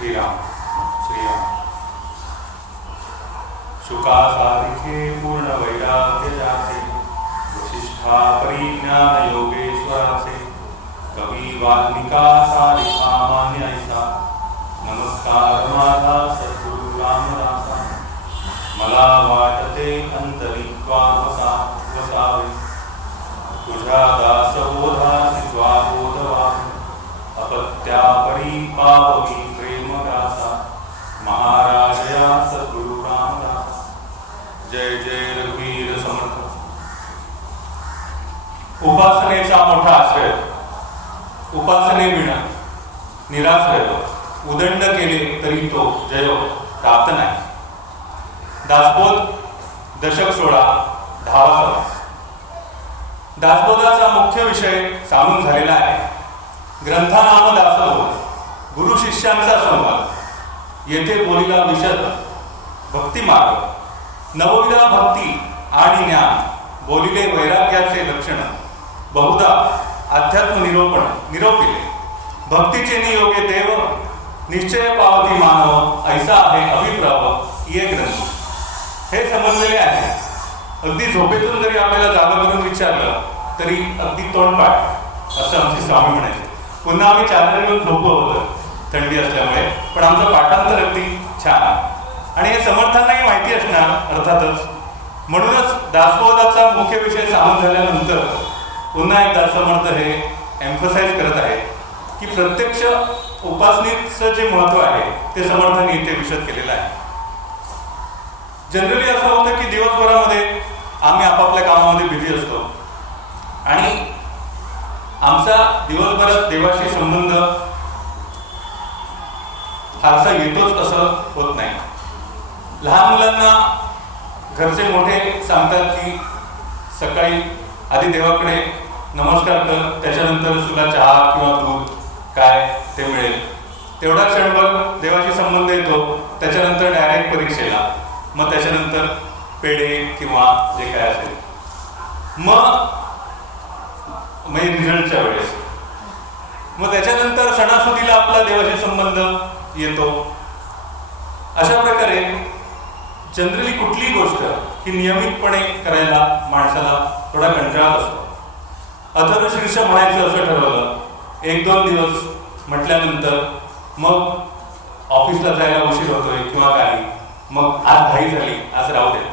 श्रीराम श्रीराम. शुका सारिखे पूर्ण वैराग्य जाचे, वशिष्ठा परिज्ञान योगेश्वराचे, कवी वाल्मिका सारिखा मान्य ऐसा, नमस्कार माझा सद्गुरु रामदासा. मला वाटते अंतरी वसावे, तुझ्या दासबोधासी स्वाबोध वाहे. अपत्या परी पाववी प्रेमदासा, महाराजया सद्गुरु रामदास. जय जय रघुवीर समर्थ. उपासनेचा मोठा आश्रय, उपासनेविना निराश्रय उदंड केले तरी तो जय प्राप्त नाही. दासबोध दशक 16 10वा समास. दासबोधाचा मुख्य विषय सांगून झालेला आहे. ग्रंथानाम दासबोध, गुरु शिष्यांचा संवाद. येथे बोलीला विशद भक्तिमार्ग, नवविधा भक्ती आणि ज्ञान, बोलिले वैराग्याचे लक्षण, बहुधा अध्यात्म निरोपिले. भक्तीचे नियोगे देव, निश्चय पावती मानव, ऐसा आहे अभिप्राव ये ग्रंथ. हे समजलेले आहे. अगदी झोपेतून जरी आपल्याला जागा करून विचारलं तरी अगदी तोंडपाठ असं आमचे स्वामी म्हणायचे. पुन्हा आम्ही चादर घेऊन झोपलो होतो थंडी असल्यामुळे, पण आमचं पाठांतर अगदी छान आणि हे समर्थांनाही माहिती असणार अर्थातच. म्हणूनच दासबोधाचा मुख्य विषय सांगून झाल्यानंतर पुन्हा एकदा समर्थ हे एम्फसाइज करत आहे की प्रत्यक्ष उपासनेचं जे महत्व आहे ते समर्थांनी इथे विशद केलेलं आहे. जनरली असं होतं की दिवसभरामध्ये आम्ही आपापल्या कामामध्ये बिझी असतो आणि आमचा दिवसभरात देवाशी संबंध फारसा येतोच असं होत नाही. लहान मुलांना घरचे मोठे सांगतात की सकाळी आधी देवाकडे नमस्कार कर, त्याच्यानंतर तुला चहा किंवा दूध काय ते मिळेल. तेवढा क्षणभर देवाशी संबंध येतो, त्याच्यानंतर डायरेक्ट परीक्षेला, मग त्याच्यानंतर पेढे किंवा जे काय असेल, मग रिझल्टच्या वेळेस, मग त्याच्यानंतर सणासुदीला आपला देवाशी संबंध येतो. अशा प्रकारे जनरली कुठलीही गोष्ट ही नियमितपणे करायला माणसाला थोडा कंटाळा असतो. अथर्वशीर्ष म्हणायचं असं ठरवलं, 1-2 दिवस म्हटल्यानंतर मग ऑफिसला जायला उशीर होतोय किंवा काही, मग आज घाई झाली, आज राहू दे.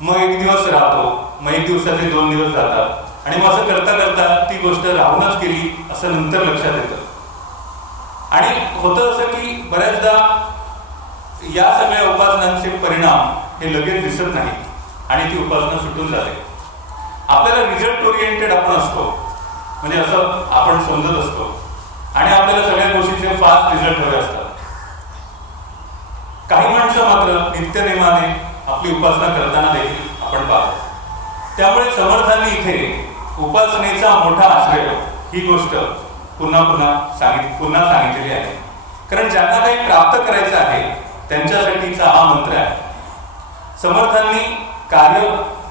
मग 1 दिवस राहतो, मग 1 दिवसाचे 2 दिवस जातात आणि मग असं करता करता ती गोष्ट राहूनच गेली असं नंतर लक्षात येतं. आणि होतं असं की बऱ्याचदा या सगळ्या उपासनांचे परिणाम हे लगेच दिसत नाहीत आणि ती उपासना सुटून जाते. आपल्याला रिझल्ट ओरिएंटेड आपण असतो, म्हणजे असं आपण समजत असतो आणि आपल्याला सगळ्या गोष्टीचे फास्ट रिझल्ट हवे असतात. काही माणसं मात्र नित्यनेमाने आपली उपासना करताना देखील आपण पाहतो. त्यामुळे समर्थांनी इथे उपासनेचा मोठा आश्रय ही गोष्ट पुन्हा सांगितलेली आहे. कारण ज्यांना काही प्राप्त करायचं आहे त्यांच्यासाठीचा हा मंत्र आहे. समर्थांनी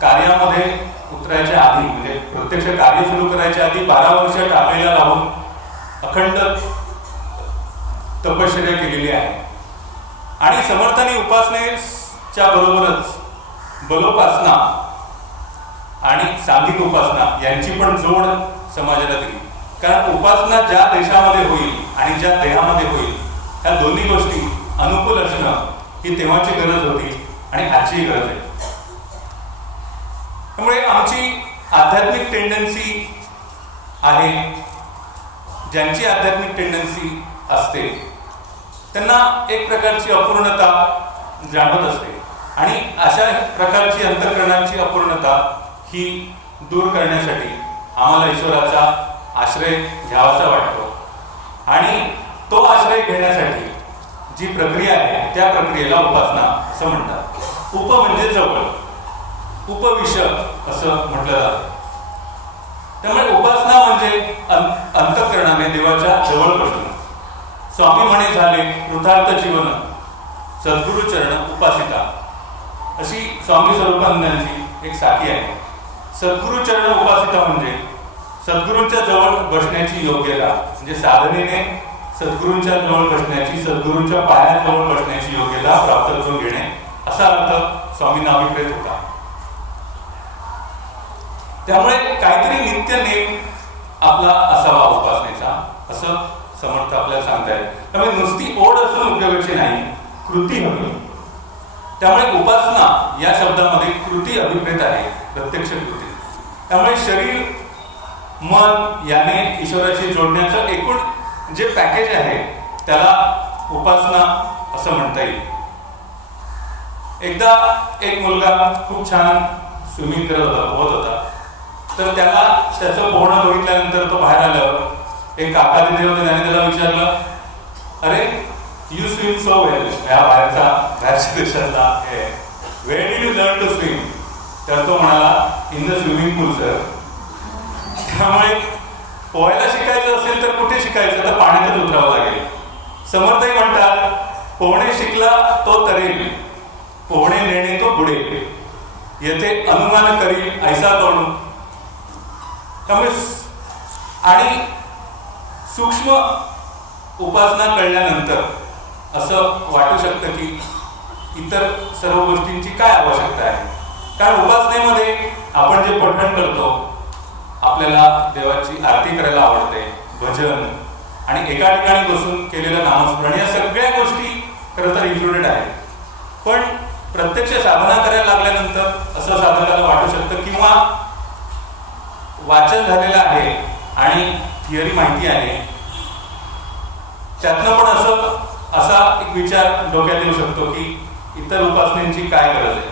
कार्यामध्ये उतरायच्या आधी, म्हणजे प्रत्यक्ष कार्य सुरू करायच्या आधी 12 वर्ष टाकलेला लावून अखंड तपश्चर्या केलेली आहे. आणि समर्थांनी उपासनेच्या बरोबरच बलोपासना आणि सांघिक उपासना यांची पण जोड समाजाला दिली. कारण उपासना ज्या देशामध्ये होईल आणि ज्या देहामध्ये होईल, ह्या दोन्ही गोष्टी अनुकूल असणं ही तेव्हाची गरज होती आणि आजची गरज आहे. त्यामुळे आमची आध्यात्मिक टेंडन्सी आहे, ज्यांची आध्यात्मिक टेंडन्सी असते त्यांना एक प्रकारची अपूर्णता जाणवत असते आणि अशा प्रकारची अंतःकरणाची अपूर्णता ही दूर करण्यासाठी आम्हाला ईश्वराचा आश्रय घ्यावासा वाटतो. आणि तो आश्रय घेण्यासाठी जी प्रक्रिया आहे त्या प्रक्रियेला उपासना असं म्हणतात. उप म्हणजे जवळ, उपविश असं म्हटलं जातं. त्यामुळे उपासना म्हणजे अंतःकरणाने देवाच्या जवळ बसणं. स्वामी म्हणे झाले कृतार्थ जीवन, सद्गुरु चरण उपासिता, अशी स्वामी स्वरूपानंदांची एक साखी आहे. सद्गुरु चरण उपासिता म्हणजे सद्गुरूंच्या जवळ बसण्याची योग्यता, म्हणजे साधनेने सद्गुरूंच्या जवळ बसण्याची, सद्गुरूंच्या पायाजवळ बसण्याची योग्यता प्राप्त करून घेणे असा अर्थ स्वामींना अभिप्रेत होता. त्यामुळे काहीतरी नित्य नेम आपला असावा उपासनेचा, असं समर्थ आपल्याला सांगतायत. त्यामुळे नुसती ओढ असून उपयोगाची नाही, कृती हवी. त्यामुळे उपासना या शब्दामध्ये कृती अभिप्रेत आहे, प्रत्यक्ष कृती. त्यामुळे शरीर मन याने ईश्वराशी जोडण्याचं एकूण जे पॅकेज आहे त्याला उपासना असं म्हणता येईल. एकदा एक मुलगा खूप छान स्विमिंग करत होता, पोहत होता. तर त्याला त्याचं पोहणं बघितल्यानंतर तो बाहेर आल्यावर एक काका तिथे होते, त्याने त्याला विचारलं, अरे यू स्विम सो वेल, या बाहेरच्या देशातला where did you learn to swim? तर तो म्हणाला, in the swimming pool sir. त्यामुळे पोहायला शिकायचं असेल तर कुठे शिकायचं, तर पाण्यातच उतरावं लागेल. समर्थही म्हणतात, पोहणे शिकला तो तरेल, पोहणे नेणे तो बुडेल, येथे अनुमान करील ऐसा करू. त्यामुळे आणि सूक्ष्म उपासना कळल्यानंतर असं वाटू शकतं की इतर सर्व गोष्टींची काय आवश्यकता आहे. कारण उपासनेमध्ये आपण जे पठण करतो, आपल्याला देवाची आरती करायला आवडते, भजन आणि एका ठिकाणी बसून केलेलं नामस्मरण, या सगळ्या गोष्टी खरं तर इन्क्लुडेड आहेत. पण प्रत्यक्ष साधना करायला लागल्यानंतर असं साधकाला वाटू शकतं, किंवा वाचन झालेलं आहे आणि थिअरी माहिती आहे, त्यातनं पण असा एक विचार डोक्यात येऊ शकतो की इतर उपासनेची काय गरज आहे.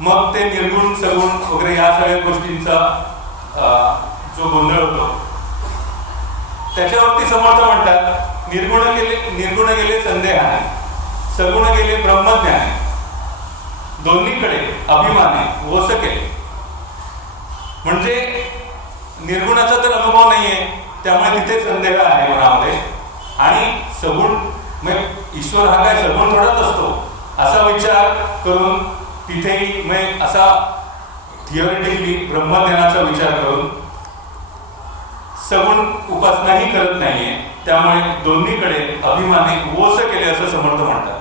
मग ते निर्गुण सगुण वगैरे या सगळ्या गोष्टींचा जो गोंधळ होतो त्याच्यावरती समर्थ म्हणतात, निर्गुण गेले संदेहाने, सगुण गेले ब्रह्मज्ञाने, दोन्हीकडे अभिमाने वस केले. म्हणजे निर्गुणाचा तर अनुभव नाहीये, त्यामुळे तिथे संदेह आहे मनामध्ये. आणि सगुण म्हणजे ईश्वर हा काय सगुण थोडाच असतो असा विचार करून तिथेही म्हणजे असा थिअरिटिकली ब्रह्मज्ञानाचा विचार करून सगुण उपासनाही करत नाहीये. त्यामुळे दोन्हीकडे अभिमाने वस केले असं समर्थ म्हणतात.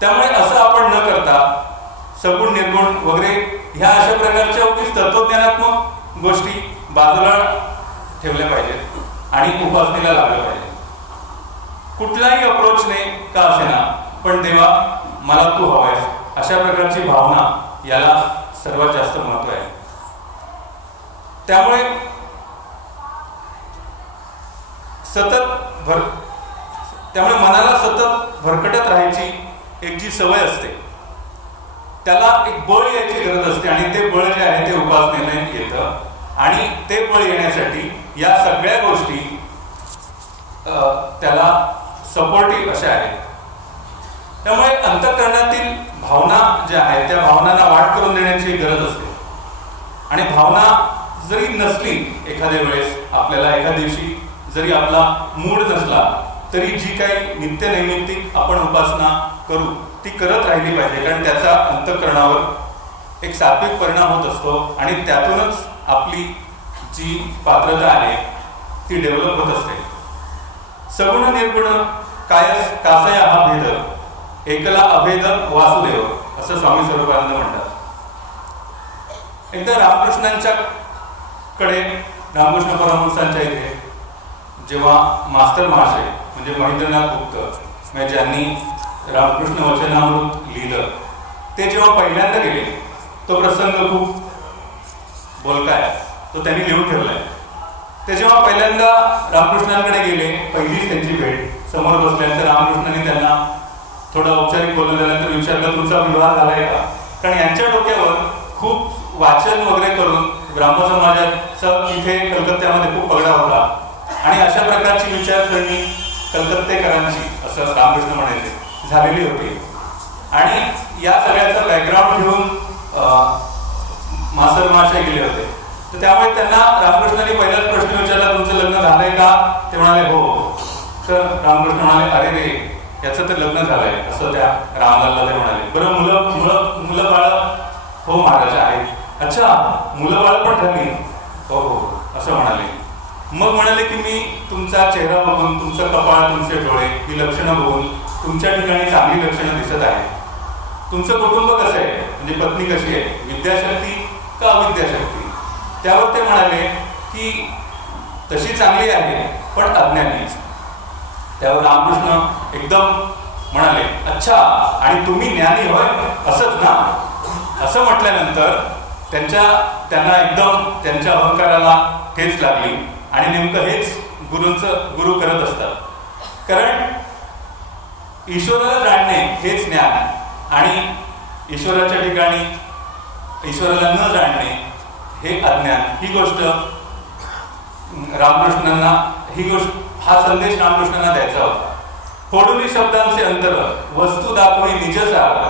त्यामुळे असं आपण न करता सगुण निर्गुण वगैरे ह्या अशा प्रकारच्या उगीच तत्वज्ञानात्मक गोष्टी बाजूला ठेवल्या पाहिजेत आणि उपासनेला लागलं पाहिजे. कुठलाही अप्रोचने का असेना, पण देवा मला तू हवायस अशा प्रकारची भावना याला सर्वात जास्त महत्व आहे. त्यामुळे त्यामुळे मनाला सतत भरकटत राहायची एक जी सवय असते त्याला एक बळ यायची गरज असते. आणि ते बळ जे आहे ते उपासनेने येतं. आणि ते बळ येण्यासाठी या सगळ्या गोष्टी त्याला सपोर्टिव्ह अशा आहेत. त्यामुळे अंतःकरणातील भावना ज्या आहेत त्या भावनांना वाट करून देण्याची गरज असते. आणि भावना जरी नसली एखाद्या वेळेस, आपल्याला एखाद्या दिवशी जरी आपला मूड नसला तरी जी काही नित्यनैमित्तिक आपण उपासना करू ती करत राहिली पाहिजे. कारण त्याचा अंतःकरणावर एक सात्विक परिणाम होत असतो आणि त्यातूनच आपली जी पात्रता आहे ती डेव्हलप होत असते. सगुण निर्गुण कासया हा भेद, एकला अभेद वासुदेव असं स्वामी स्वरूपानंद म्हणतात. एकदा रामकृष्णांच्या कडे, रामकृष्ण परमहंसांच्या इथे जेव्हा मास्टर महाशय म्हणजे महेंद्रनाथ गुप्त म्हणजे ज्यांनी रामकृष्ण वचनामृत लिहिलं ते जेव्हा पहिल्यांदा गेले, तो प्रसंग खूप बोलका आहे, तो त्यांनी लिहून ठेवलाय. ते जेव्हा पहिल्यांदा रामकृष्णांकडे गेले, पहिलीच त्यांची भेट, समोर बसल्यानंतर रामकृष्णांनी त्यांना थोडं औपचारिक बोलवल्यानंतर विचारलं, तुमचा विवाह झालाय का? कारण यांच्या डोक्यावर खूप वाचन वगैरे करून ब्राह्मण समाजाचा इथे कलकत्त्यामध्ये खूप पगडा होता आणि अशा प्रकारची विचारसरणी कलकत्तेकरांची, असं रामकृष्ण म्हणायचे, झालेली होती. आणि या सगळ्याचा बॅकग्राऊंड घेऊन मास्टर महाशय गेले होते. तर त्यामुळे त्यांना रामकृष्णांनी पहिलाच प्रश्न विचारला, तुमचं लग्न झालंय का? ते म्हणाले हो. तर रामकृष्ण म्हणाले, अरे रे, याचं तर लग्न झालंय असं त्या रामलालला ते म्हणाले. बरं, मुलं बाळ? हो महाराज आहेत. अच्छा, मुलं बाळ पण झाली? हो हो असं म्हणाले. मग म्हणाले की मी तुमचा चेहरा बघून, तुमचं कपाळ, तुमचे डोळे ही लक्षणं बघून तुमच्या ठिकाणी चांगली लक्षणं दिसत आहे. तुमचं कुटुंब कसं आहे, म्हणजे पत्नी कशी आहे, विद्याशक्ती का अविद्याशक्ती? त्यावर ते म्हणाले की तशी चांगली आहे पण अज्ञानीच. त्यावर रामकृष्ण एकदम म्हणाले, अच्छा, आणि तुम्ही ज्ञानी होय असंच ना? असं म्हटल्यानंतर त्यांना एकदम त्यांच्या अहंकाराला ठेच लागली. आणि नेमकं हेच गुरु करत असतात. कारण ईश्वराला जाणणे हेच ज्ञान, आणि ईश्वराच्या ठिकाणी ईश्वराला न जाणणे हे अज्ञान. ही गोष्ट रामकृष्णांना, हा संदेश रामकृष्णांना द्यायचा होता. फोडुनी शब्दांचे अंतर, वस्तू दाखवी निजसार,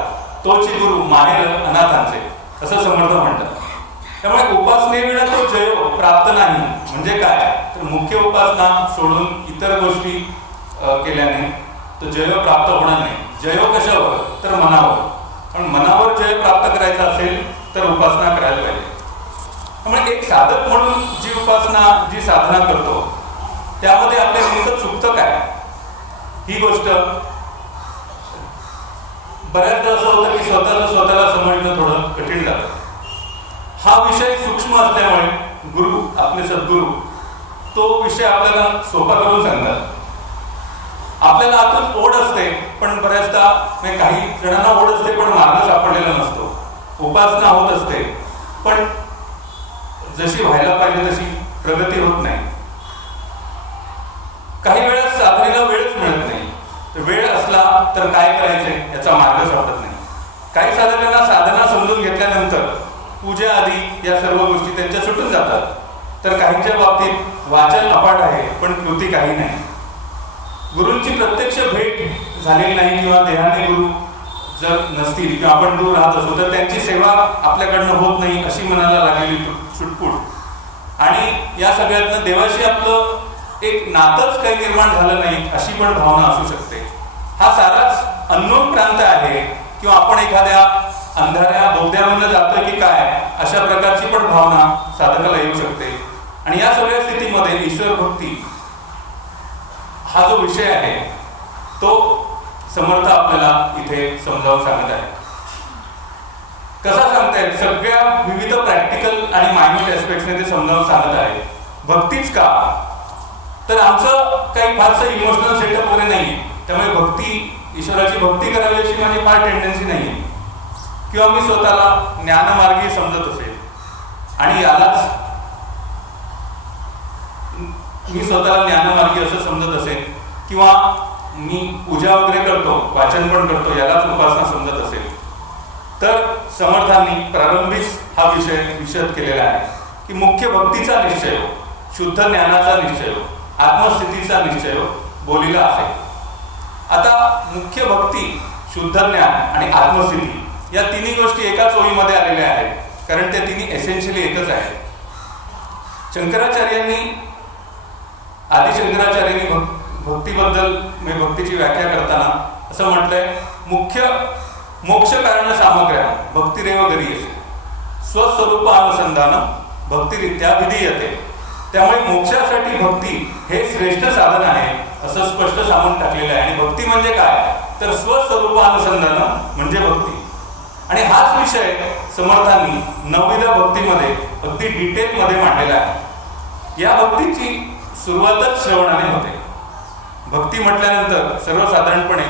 तोची गुरु माहेर अनाथांचे, असं समर्थ म्हणतात. त्यामुळे उपासनेविना तो जयो प्राप्त नाही. म्हणजे काय तर मुख्य उपासना सोडून इतर गोष्टी केल्याने तो जय प्राप्त होणार नाही. जय कशावर तर मनावर. पण मनावर जय प्राप्त करायचा असेल तर उपासना करायला पाहिजे. त्यामुळे एक साधक म्हणून जी उपासना, जी साधना करतो त्यामध्ये आपल्या नेमकं चुकतं काय, ही गोष्ट बऱ्याचदा असं होतं की स्वतःला समजणं थोडं कठीण जातं. हा विषय सूक्ष्म असल्यामुळे गुरु, आपले सद्गुरू, तो विषय आपल्याला सोपा करून सांगतात. आपल्याला आतून ओढ असते, पण बऱ्याचदा काही जणांना ओढ असते पण मार्ग सापडलेला नसतो. उपासना होत असते पण जशी व्हायला पाहिजे तशी प्रगती होत नाही. काही वेळेस साधनेला वेळच मिळत नाही. वेळ असला तर काय करायचे याचा मार्ग सापडत नाही. काही साधकांना साधना समजून घेतल्यानंतर पूजा आदी या सर्व गोष्टी त्यांच्या सुटून जातात. तर काहींच्या बाबतीत वाचन अपाट आहे पण कृती काही नाही. गुरूंची प्रत्यक्ष भेट झालेली नाही किंवा देहाने गुरु जर नसतील किंवा आपण दूर राहत असू तर त्यांची सेवा आपल्याकडनं होत नाही अशी मनाला लागलेली सुटपूट, आणि या सगळ्यातनं देवाशी आपलं एक नातंच काही निर्माण झालं नाही अशी पण भावना असू शकते. हा साराच अननोन प्रांत आहे, किंवा आपण एखाद्या अंधाऱ्या बोगद्यामधून जातोय की काय अशा प्रकारची पण भावना साधकाला येऊ शकते. आणि या सगळ्या स्थितीमध्ये ईश्वर भक्ती हा जो विषय आहे तो समर्थ आपल्याला इथे समजावून सांगत आहे. कसा सांगतायत, सगळ्या विविध प्रॅक्टिकल आणि मायन्यूट ऍस्पेक्ट्सने ते समजावून सांगत आहे. भक्तीच का, तर आमचं काही फारसं इमोशनल सेटअप वगैरे नाहीये, त्यामुळे ईश्वराची भक्ती करावी अशी माझी फार टेंडन्सी नाहीये, किंवा मी स्वतःला ज्ञानमार्गी समजत असेल आणि यालाच मी स्वतःला ज्ञानमार्गी असं समजत असेल, किंवा मी पूजा वगैरे करतो, वाचन पण करतो, यालाच उपासना समजत असेल, तर समर्थांनी प्रारंभीच हा विषय विशद केलेला आहे की मुख्य भक्तीचा निश्चय हो, शुद्ध ज्ञानाचा निश्चय हो, आत्मस्थितीचा निश्चय हो, बोलीला असेल. आता मुख्य भक्ती, शुद्ध ज्ञान आणि आत्मस्थिती या तिन्ही गोष्टी एकाच ओळीमध्ये आलेल्या आहेत, कारण त्या तिन्ही एसेन्शियली एकच आहेत. आदिशंकराचार्यांनी भक्तीबद्दल भक्तीची व्याख्या करताना असं म्हटलंय, मुख्य मोक्ष कारण सामग्र्या भक्तिरेव गरीयसे, स्वस्वरूपानुसंधान भक्तिरित्या विधीयते. त्यामुळे मोक्षासाठी भक्ती हे श्रेष्ठ साधन आहे असं स्पष्ट सांगून टाकलेलं आहे. आणि भक्ती म्हणजे काय तर स्वस्वरूपानुसंधान म्हणजे भक्ती. आणि हाच विषय समर्थांनी नवविध भक्तीमध्ये अगदी डिटेलमध्ये मांडलेला आहे. या भक्तीची सुरुवातच श्रवणाने होते. भक्ती म्हटल्यानंतर सर्वसाधारणपणे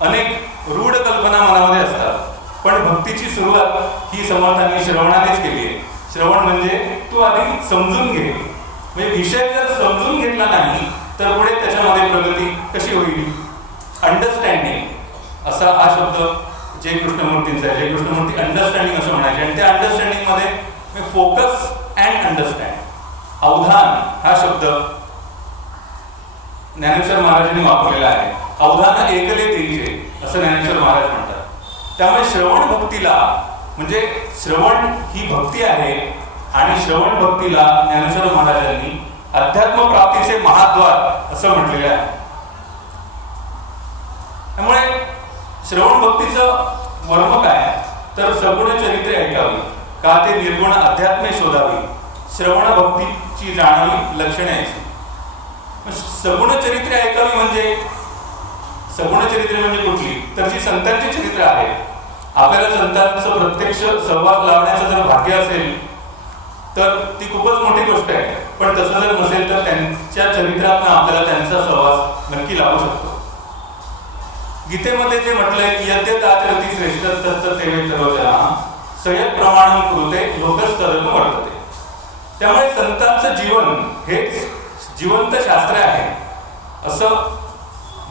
अनेक रूढ कल्पना मनामध्ये असतात, पण भक्तीची सुरुवात ही समर्थांनी श्रवणानेच केली आहे. श्रवण म्हणजे तू आधी समजून घे, म्हणजे विषय जर समजून घेतला नाही तर पुढे त्याच्यामध्ये प्रगती कशी होईल. अंडरस्टँडिंग असा हा शब्द जय कृष्णमूर्तींचा आहे. जय कृष्णमूर्ती अंडरस्टँडिंग असं म्हणायचे, आणि त्या अंडरस्टँडिंग मध्ये फोकस अँड अंडरस्टँड, अवधान हा शब्द ज्ञानेश्वर महाराजांनी वापरलेला आहे. अवधान एकले तेजे असं ज्ञानेश्वर महाराज म्हणतात. त्यामुळे श्रवण भक्तीला म्हणजे श्रवण ही भक्ती आहे, आणि श्रवण भक्तीला ज्ञानेश्वर महाराजांनी अध्यात्म प्राप्तीचे महाद्वार असं म्हटलेलं आहे. त्यामुळे श्रवण भक्तीचं वर्म काय तर सगुण चरित्रे ऐकावी, का ते निर्गुण अध्यात्मे शोधावी, श्रवण भक्तीची जाणावी लक्षणे यायची. सगुण चरित्रे ऐकावी म्हणजे सगुण चरित्रे म्हणजे कुठली, तर जी संतांची चरित्र आहे. आपल्याला संतांचं प्रत्यक्ष सहवास लावण्याचं जर भाग्य असेल तर ती खूपच मोठी गोष्ट आहे. पण तसं जर नसेल तर त्यांच्या चरित्रातनं आपल्याला त्यांचा सहवास नक्की लावू शकतो. गीतेमध्ये जे म्हटलंय की यद्यताचरती श्रेष्ठ तत्त तेवे तरोजना संयत प्रमाणम कृते लोकस्तरम वर्तते. त्यामुळे संतांचं जीवन हेच जिवंत शास्त्र आहे असं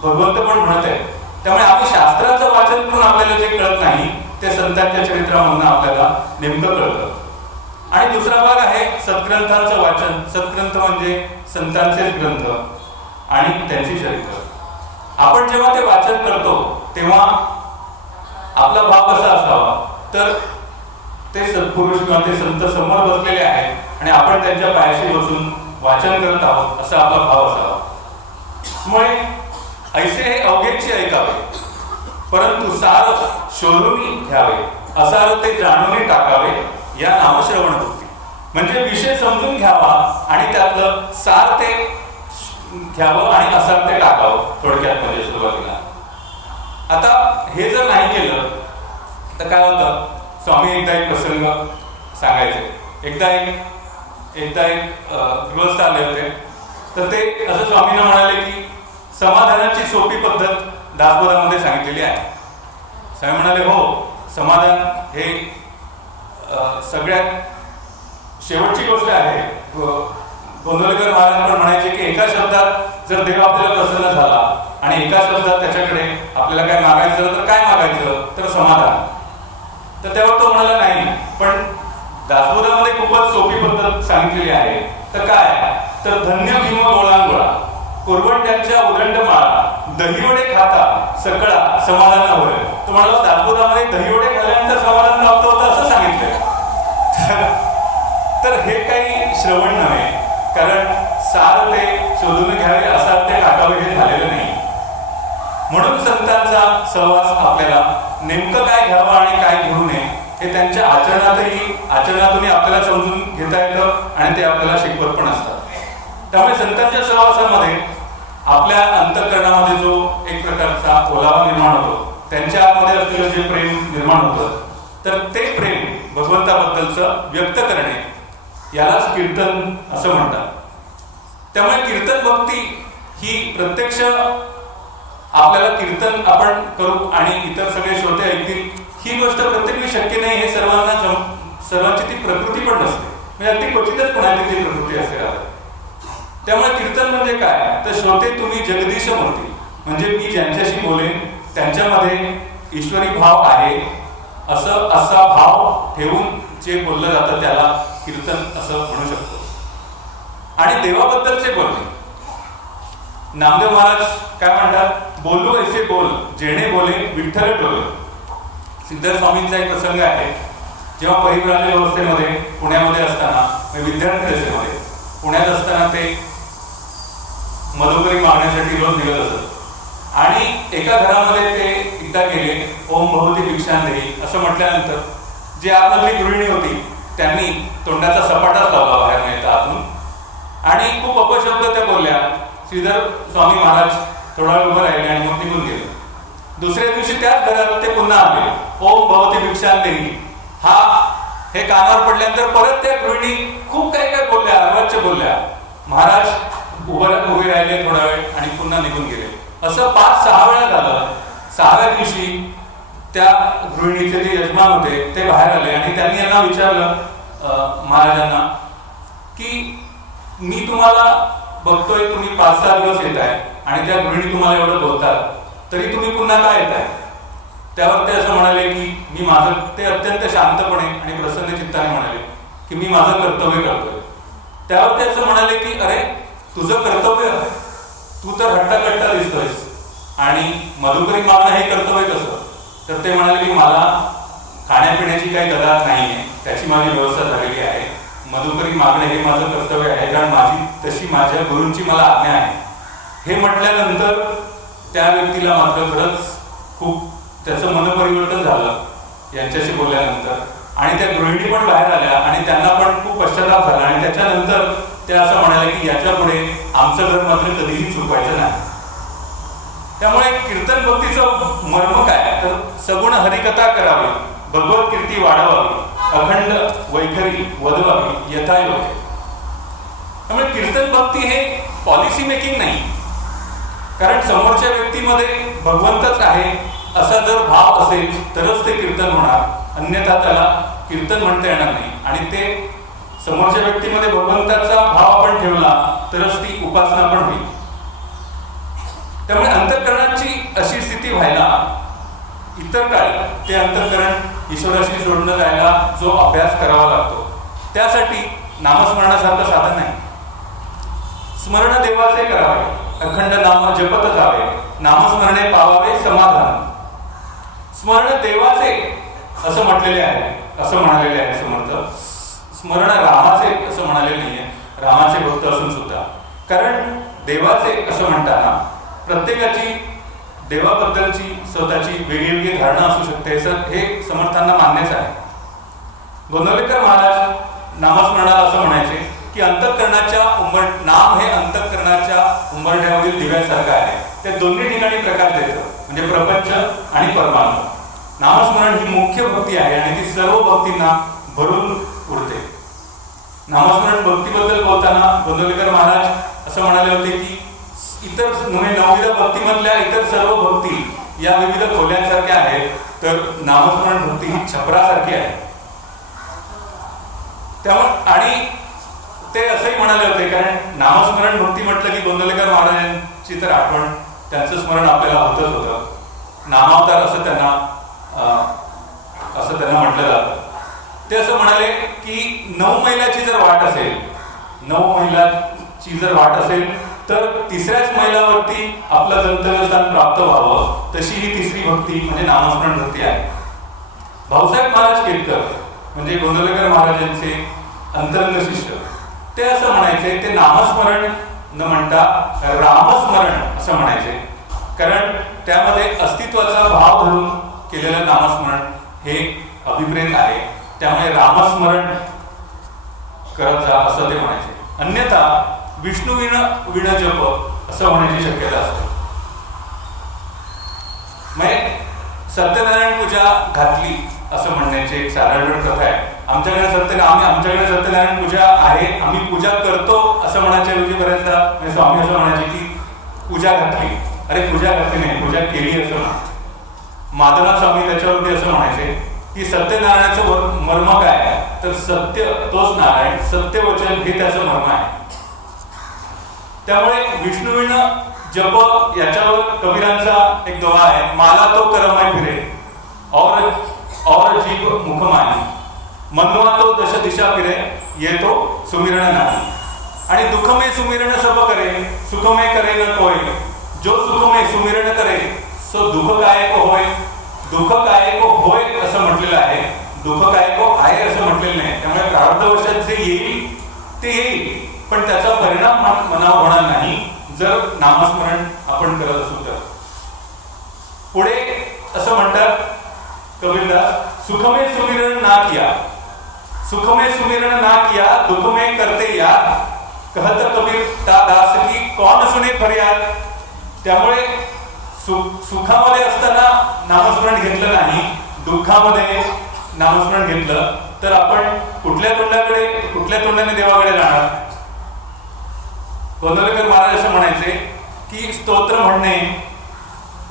भगवंत पण म्हणत आहे. त्यामुळे आम्ही शास्त्राचं वाचन करून आपल्याला जे कळत नाही ते संतांच्या चरित्रामधून आपल्याला नेमकं कळतं. आणि दुसरा भाग आहे सद्ग्रंथांचं वाचन. सद्ग्रंथ म्हणजे संतांचे ग्रंथ आणि त्यांची चरित्र. आपण जेव्हा ते वाचन करतो तेव्हा आपला भाव कसा असावा, तर ते सत्पुरुष किंवा ते संत समोर बसलेले आहेत आणि आपण त्यांच्या पायाशी बसून वाचन करत आहोत असा आपला भाव असावा. त्यामुळे ऐसे हे अवघेचे ऐकावे परंतु सार शोधून घ्यावे, असार ते जाणून टाकावे या नामश्रवण भक्ती. म्हणजे विषय समजून घ्यावा आणि त्यातलं सार ते घ्यावं आणि असार ते टाकावं, थोडक्यात म्हणजे सुरुवातीला. आता हे जर नाही केलं तर काय होतं, स्वामी एकदा एक प्रसंग सांगायचे. एकदा एक गृहस्थ आले होते. तर ते असं स्वामींना म्हणाले की समाधानाची सोपी पद्धत दासबोधामध्ये सांगितलेली आहे. स्वामी म्हणाले हो, समाधान हे सगळ्यात शेवटची गोष्ट आहे. गोंदवलेकर महाराज पण म्हणायचे की एका शब्दात जर देव आपल्याला प्रसन्न झाला आणि एका शब्दात त्याच्याकडे आपल्याला काय मागायचं तर काय मागायचं, तर समाधान. तर तेव्हा तो म्हणाला नाही, पण दासबोधामध्ये खूपच सोपी पद्धत सांगितलेली आहे. तर काय, तर धन्य भीम गोळांगोळा कुरवंट्यांच्या उदंड माळा दहीवडे खाता सकळा समाधान होय. तुम्हाला दासबोधामध्ये दहीवडे खाल्ल्यानंतर समाधान प्राप्त होतं असं सांगितलं. तर हे काही श्रवण नव्हे, कारण सार ते शोधून घ्यावे असार ते टाकावे हे झालेलं नाही. म्हणून संतांचा सहवास आपल्याला नेमकं काय घ्यावं आणि काय घेऊ नये हे त्यांच्या आचरणातूनही आपल्याला समजून घेता येतं आणि ते आपल्याला शिकवत पण असतात. त्यामुळे संतांच्या सहवासामध्ये आपल्या अंतःकरणामध्ये जो एक प्रकारचा ओलावा निर्माण होतो, त्यांच्या आतमध्ये असलेलं जे प्रेम निर्माण होतं, तर ते प्रेम भगवंताबद्दलचं व्यक्त करणे यालाच कीर्तन असं म्हणतात. त्यामुळे कीर्तन भक्ती ही प्रत्यक्ष आपल्याला कीर्तन आपण करू आणि इतर सगळे श्रोते ऐकतील ही गोष्ट प्रत्येक शक्य नाही. हे सर्वांची ती प्रकृती पण नसते, म्हणजे अगदी क्वचितच कोणाची ती प्रकृती असते. त्यामुळे कीर्तन म्हणजे काय, तर श्रोते तुम्ही जगदीश मूर्ती, म्हणजे मी ज्यांच्याशी बोलेन त्यांच्यामध्ये ईश्वरी भाव आहे असा भाव ठेवून जे बोललं जातं त्याला कीर्तन असं म्हणू शकतो. आणि देवाबद्दलचे बोलणे, नामदेव महाराज काय म्हणतात, बोलू ऐसे बोल जेणे बोले विठ्ठल टोले. सिद्धर स्वामींचा एक प्रसंग आहे. जेव्हा परिव्राजक व्यवस्थेमध्ये पुण्यामध्ये असताना, विद्यार्थी दशेमध्ये पुण्यात असताना ते मधुकरी मागण्यासाठी रोज निघत असत. आणि एका घरामध्ये ते एकदा गेले. ओम भगवती भिक्षांदेही असं म्हटल्यानंतर जी आतमधली गृहिणी होती त्यांनी तोंडाचा सपाटाच लावला बाहेर नाही आतून आणि खूप अपशब्द त्या बोलल्या. श्रीधर स्वामी महाराज थोडा वेळ उभं राहिले आणि मग निघून गेले. दुसऱ्या दिवशी त्याच घरात ते पुन्हा आले. ओम भगवती भिक्षांदेही हे कानावर पडल्यानंतर परत त्या गृहिणी खूप काही काय बोलल्या, अर्वाच्य बोलल्या. महाराज उभे राहिले थोडा वेळ आणि पुन्हा निघून गेले. असं 5-6 वेळा झालं. 6व्या दिवशी त्या गृहिणीचे जे यजमान होते ते बाहेर आले आणि त्यांनी यांना विचारलं महाराजांना की मी तुम्हाला बघतोय, तुम्ही 5-6 दिवस येत आहे आणि त्या गृहिणी तुम्हाला एवढं बोलतात, तरी तुम्ही पुन्हा काय येत आहे. त्यावर ते असं म्हणाले की मी माझं, ते अत्यंत शांतपणे आणि प्रसन्न चित्ताने म्हणाले की मी माझं कर्तव्य करतोय. त्यावर ते असं म्हणाले की अरे तुझं कर्तव्य, तू तर हट्टाकट्टा दिसतोयस आणि मधुकरी मागणं हे कर्तव्य कसं. तर ते म्हणाले की मला खाण्यापिण्याची काही गदार नाहीये, त्याची माझी व्यवस्था झालेली आहे. मधुकरी मागणे हे माझं कर्तव्य आहे, कारण माझी तशी माझ्या गुरूंची मला आज्ञा आहे. हे म्हटल्यानंतर त्या व्यक्तीला मात्र खरंच खूप त्याचं मनपरिवर्तन झालं यांच्याशी बोलल्यानंतर. आणि त्या गृहिणी पण बाहेर आल्या आणि त्यांना पण खूप पश्चाताप झाला. आणि त्याच्यानंतर ते असं म्हणाले की याच्या पुढे आमचं घर मात्र कधीही चुकवायचं नाही. त्यामुळे कीर्तन भक्तीचं मर्म काय तर सगुण हरिकथा करावी, भगवत कीर्ती वाढवावी, अखंड वैखरी वदवावी यथायोग्य. त्यामुळे कीर्तन भक्ती हे पॉलिसी मेकिंग नाही, कारण समोरच्या व्यक्तीमध्ये भगवंतच आहे असा जर भाव असेल तरच ते कीर्तन होणार, अन्यथा त्याला कीर्तन म्हणता येणार नाही. आणि ते समोरच्या व्यक्तीमध्ये भगवंताचा भाव आपण ठेवला तरच ती उपासना पण होईल. त्यामुळे अंतःकरणाची अशी स्थिती व्हायला इतर काळी ते अंतःकरण ईश्वराशी जोडणं जायला जो अभ्यास करावा लागतो त्यासाठी नामस्मरणासारखं साधन नाही. स्मरण देवाचे करावे, अखंड नाम जपत जावे, नामस्मरणे पावावे समाधान. स्मरण देवाचे असं म्हटलेले आहे, असं म्हणालेले आहे समर्थ. स्मरण रामाचे असं म्हणाले नाहीये, रामाचे भक्त असून सुद्धा. कारण देवाचे असं म्हणताना प्रत्येकाची देवाबद्दलची स्वतःची वेगळी धारणा असू शकते, हे समर्थांना मान्यच आहे. गोंदवलेकर महाराज नामस्मरणाला असं म्हणायचे की अंतःकरणाच्या नाम हे अंतःकरणाच्या उंबरठ्यावरील दिव्यासारखं आहे. ते दोन्ही ठिकाणी प्रकाश देतं, म्हणजे प्रपंच आणि परमार्थ. नामस्मरण ही मुख्य भक्ती आहे आणि ती सर्व भक्तींना भरून उरते. नामस्मरण भक्तीबद्दल बोलताना गोंदवलेकर महाराज असं म्हणाले होते की इतर नवविध भक्तीमधल्या इतर सर्व भक्ती या विविध खोल्यांसारख्या आहेत, तर नामस्मरण भक्ती ही छपरासारखी आहे. त्यामुळे आणि ते असंही म्हणाले होते, कारण नामस्मरण भक्ती म्हटलं की गोंदवलेकर महाराजांची तर आठवण, त्यांचं स्मरण आपल्याला होतच होतं. नामावतार असं त्यांना म्हटलं जातं. ते असं म्हणाले की 9 मैलाची जर वाट असेल, 9 मैलाची जर वाट असेल तर तिसऱ्याच मैलावरती आपलं गंतव्यस्थान प्राप्त व्हावं, तशी ही तिसरी भक्ती म्हणजे नामस्मरण भक्ती आहे. भाऊसाहेब महाराज केतकर म्हणजे गोंदवलेकर महाराजांचे अंतरंग शिष्य, ते असं म्हणायचे, ते नामस्मरण न म्हणता रामस्मरण असं म्हणायचे. कारण त्यामध्ये अस्तित्वाचा भाव धरून केलेलं नामस्मरण हे अभिप्रेत आहे. त्यामुळे रामस्मरण करत जा असं ते म्हणायचे. अन्यथा विष्णू विण जप असं होण्याची शक्यता असते. म्हणजे सत्यनारायण पूजा घातली असं म्हणण्याची एक साधारण कथा आहे. आमच्याकडे सत्यनारायण पूजा आहे, आम्ही पूजा करतो असं म्हणायच्या ऐवजी बऱ्याचदा स्वामी असं म्हणायचे की पूजा घातली. अरे पूजा घातली नाही, पूजा केली असं म्हणा. माधवनाथ स्वामी त्याच्यावरती असं म्हणायचे की सत्यनारायणाचं मर्म काय तर सत्य तोच नारायण, सत्यवचन हे त्याचं मर्म आहे. त्यामुळे विष्णुविण जप याच्यावर कबीरांचा एक दोहा आहे, माला तो करमाय फिरे और जीव मुखमानी, मनवा तो दश दिशा फिरे ये तो सुमिरण नाही. आणि दुख में सुमिरण सब करे, सुख में करे न कोय, जो सुख में सुमिरण करे सो दुख काय को होय. दुःख काय को होय असं म्हटलेलं आहे, दुःख काय को आहे असं म्हटलेलं नाही. त्यामुळे प्रारब्धवशात जे येईल ते येईल, पण त्याचा परिणाम मनावर होणार नाही जर नामस्मरण आपण करत असू तर. पुढे असं म्हणतात कबीरदास, सुखमे सुमिरण ना किया, सुखमे सुमिरण ना किया, दुख में करते याद, कहत कबीर ता दास की कौन सुने फरियाद. त्यामुळे सुखामध्ये असताना नामस्मरण घेतलं नाही, दुःखामध्ये नामस्मरण घेतलं तर आपण कुठल्या तोंडाने देवाकडे जाणार. गोंदवलेकर महाराज असं म्हणायचे की स्तोत्र म्हणणे,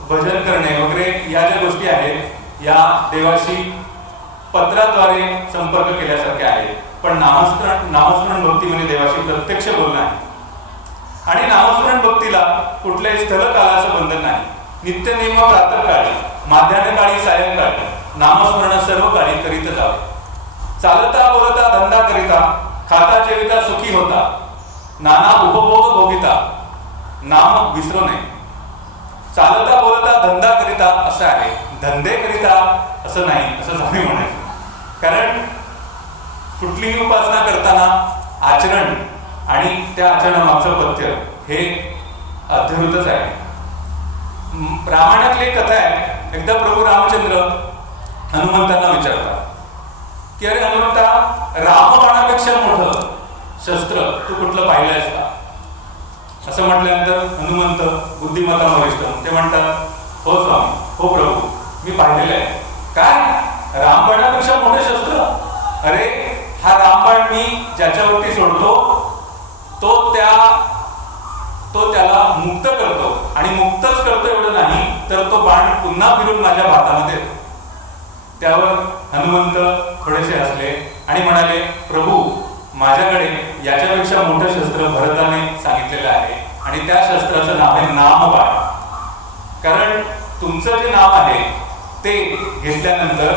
भजन करणे वगैरे या ज्या गोष्टी आहेत या देवाशी पत्राद्वारे संपर्क केल्यासारख्या आहेत, पण नामस्मरण भक्ती म्हणजे देवाशी प्रत्यक्ष बोलणं आहे. आणि नामस्मरण भक्तीला कुठल्याही स्थळ कालाचं बंधन नाही. नित्य नेम प्रातःकाळी, माध्यान्हकाळी, सायंकाळी नामस्मरण सर्व काळी करीत जावे. चालता बोलता धंदा करिता, खाता जेविता सुखी होता, नाना उपभोग भोगिता नाम विसरू नये. चालता बोलता धंदा करिता असं आहे, धंदे करिता असं नाही असं आम्ही म्हणायचं. कारण कुठलीही उपासना करताना आचरण आणि त्या आचरणामागचं पथ्य हे अध्यवृतच आहे. रामायणातली कथा आहे, एकदा प्रभू रामचंद्र हनुमंतांना विचारतात की अरे हनुमंता, रामबाणापेक्षा मोठं शस्त्र तू कुठलं पाहिलंयस का? असं म्हटल्यानंतर हनुमंत बुद्धिमत्ता वरिष्ठ ते म्हणतात, हो स्वामी, हो प्रभू, मी पाहिलेलं आहे. काय, रामबाणापेक्षा मोठे शस्त्र? अरे हा रामबाण मी ज्याच्यावरती सोडतो तो त्याला मुक्त करतो, आणि मुक्तच करतो एवढं नाही तर तो बाण पुन्हा फिरून माझ्या भातामध्ये येतो. त्यावर हनुमंत थोडेसे हसले आणि म्हणाले, प्रभू, माझ्याकडे याच्यापेक्षा मोठं शस्त्र भरताने सांगितलेलं आहे, आणि त्या शस्त्राचं नाव आहे नामबाण. कारण तुमचं जे नाव आहे ते घेतल्यानंतर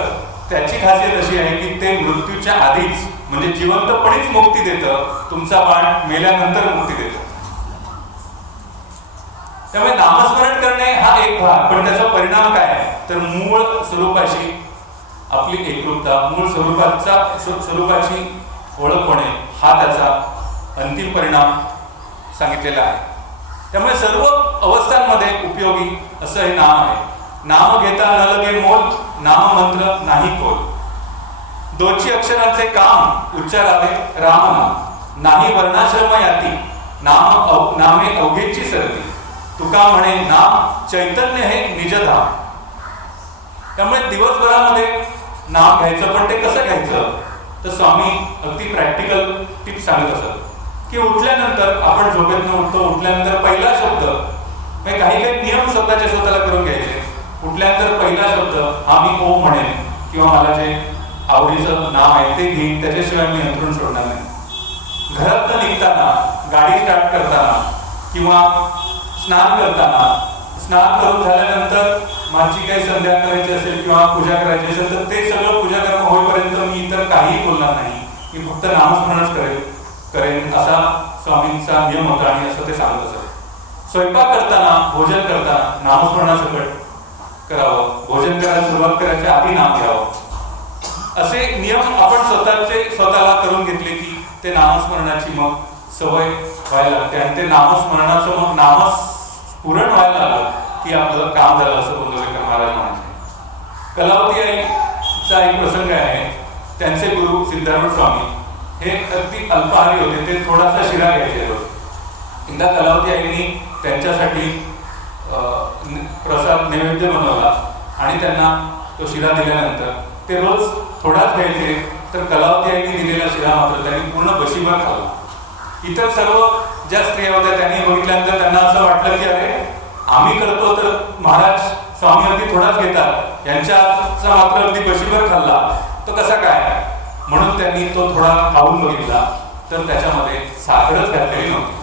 त्याची खासियत अशी आहे की ते मृत्यूच्या आधीच म्हणजे जिवंतपणीच मुक्ती देतं, तुमचा बाण मेल्यानंतर मुक्ती देतं. त्यामुळे नामस्मरण करणे हा एक भाग, पण त्याचा परिणाम काय तर मूळ स्वरूपाशी आपली एकरूपता, मूळ स्वरूपाची ओळख होणे हा त्याचा अंतिम परिणाम सांगितलेला आहे. त्यामुळे सर्व अवस्थांमध्ये उपयोगी असं हे नाम आहे. नाम घेता न लगे मोल, नाम मंत्र नाही खोल. दोची अक्षरांचे काम उच्चारावे रामनाम, नाही वर्णाश्रम याती, नामे अवघेची सरती. तुका म्हणे नाम चैतन्य हे निजधाम. त्यामुळे दिवसभरामध्ये नाम घ्यायचं, पण ते कसं घ्यायचं तर स्वामी अगदी प्रॅक्टिकल टिप्स सांगत असत की उठल्यानंतर आपण झोपेतनं उठतो, उठल्यानंतर पहिला शब्द म्हणजे काही नियम स्वतःला करून घ्यायचे. उठल्यानंतर पहिला शब्द हा मी ओम म्हणेन किंवा मला जे आवडीचं नाव आहे ते घेईन, त्याच्याशिवाय मी अंथरूण सोडणार नाही. घरातनं निघताना, गाडी स्टार्ट करताना किंवा स्नान करताना, स्नान करून झाल्यानंतर माझी काही संध्या करायची असेल किंवा पूजा करायची असेल तर ते सगळं पूजा कर्म होईपर्यंत मी इतर काहीही बोलणार नाही, मी फक्त नामस्मरणच करेन असा स्वामींचा नियम होता आणि असं ते सांगत असत. स्वयंपाक करताना, भोजन करताना नामस्मरणासकट करावं, भोजन करायला सुरुवात करायच्या आधी नाम घ्यावं. असे नियम आपण स्वतःला करून घेतले की ते नामस्मरणाची मग सवय व्हायला लागते, आणि ते नामस्मरणाचं मग नामस्फुरण व्हायला लागलं की आपलं काम झालं असं गोंदवलेकर महाराज म्हणायचे. कलावती आईचा एक प्रसंग आहे. त्यांचे गुरु सिद्धारूढ स्वामी हे अगदी अल्पाहारी होते, ते थोडासा शिरा घ्यायचे रोज. एकदा कलावती आईंनी त्यांच्यासाठी प्रसाद नैवेद्य बनवला आणि त्यांना तो शिरा दिल्यानंतर ते रोज थोडाच घ्यायचे, तर कलावती आईंनी दिलेला शिरा मात्र त्यांनी पूर्ण बशीभर खाल्ला. इतर सर्व ज्या स्त्रिया होत्या त्यांनी बघितल्यानंतर त्यांना असं वाटलं की अरे आम्ही करतो तर महाराज स्वामी अगदी थोडाच घेतात, यांच्याचा मात्र अगदी बशीभर खाल्ला, तो कसा काय? म्हणून त्यांनी तो थोडा खाऊन बघितला तर त्याच्यामध्ये साखरच घातलेली नव्हती.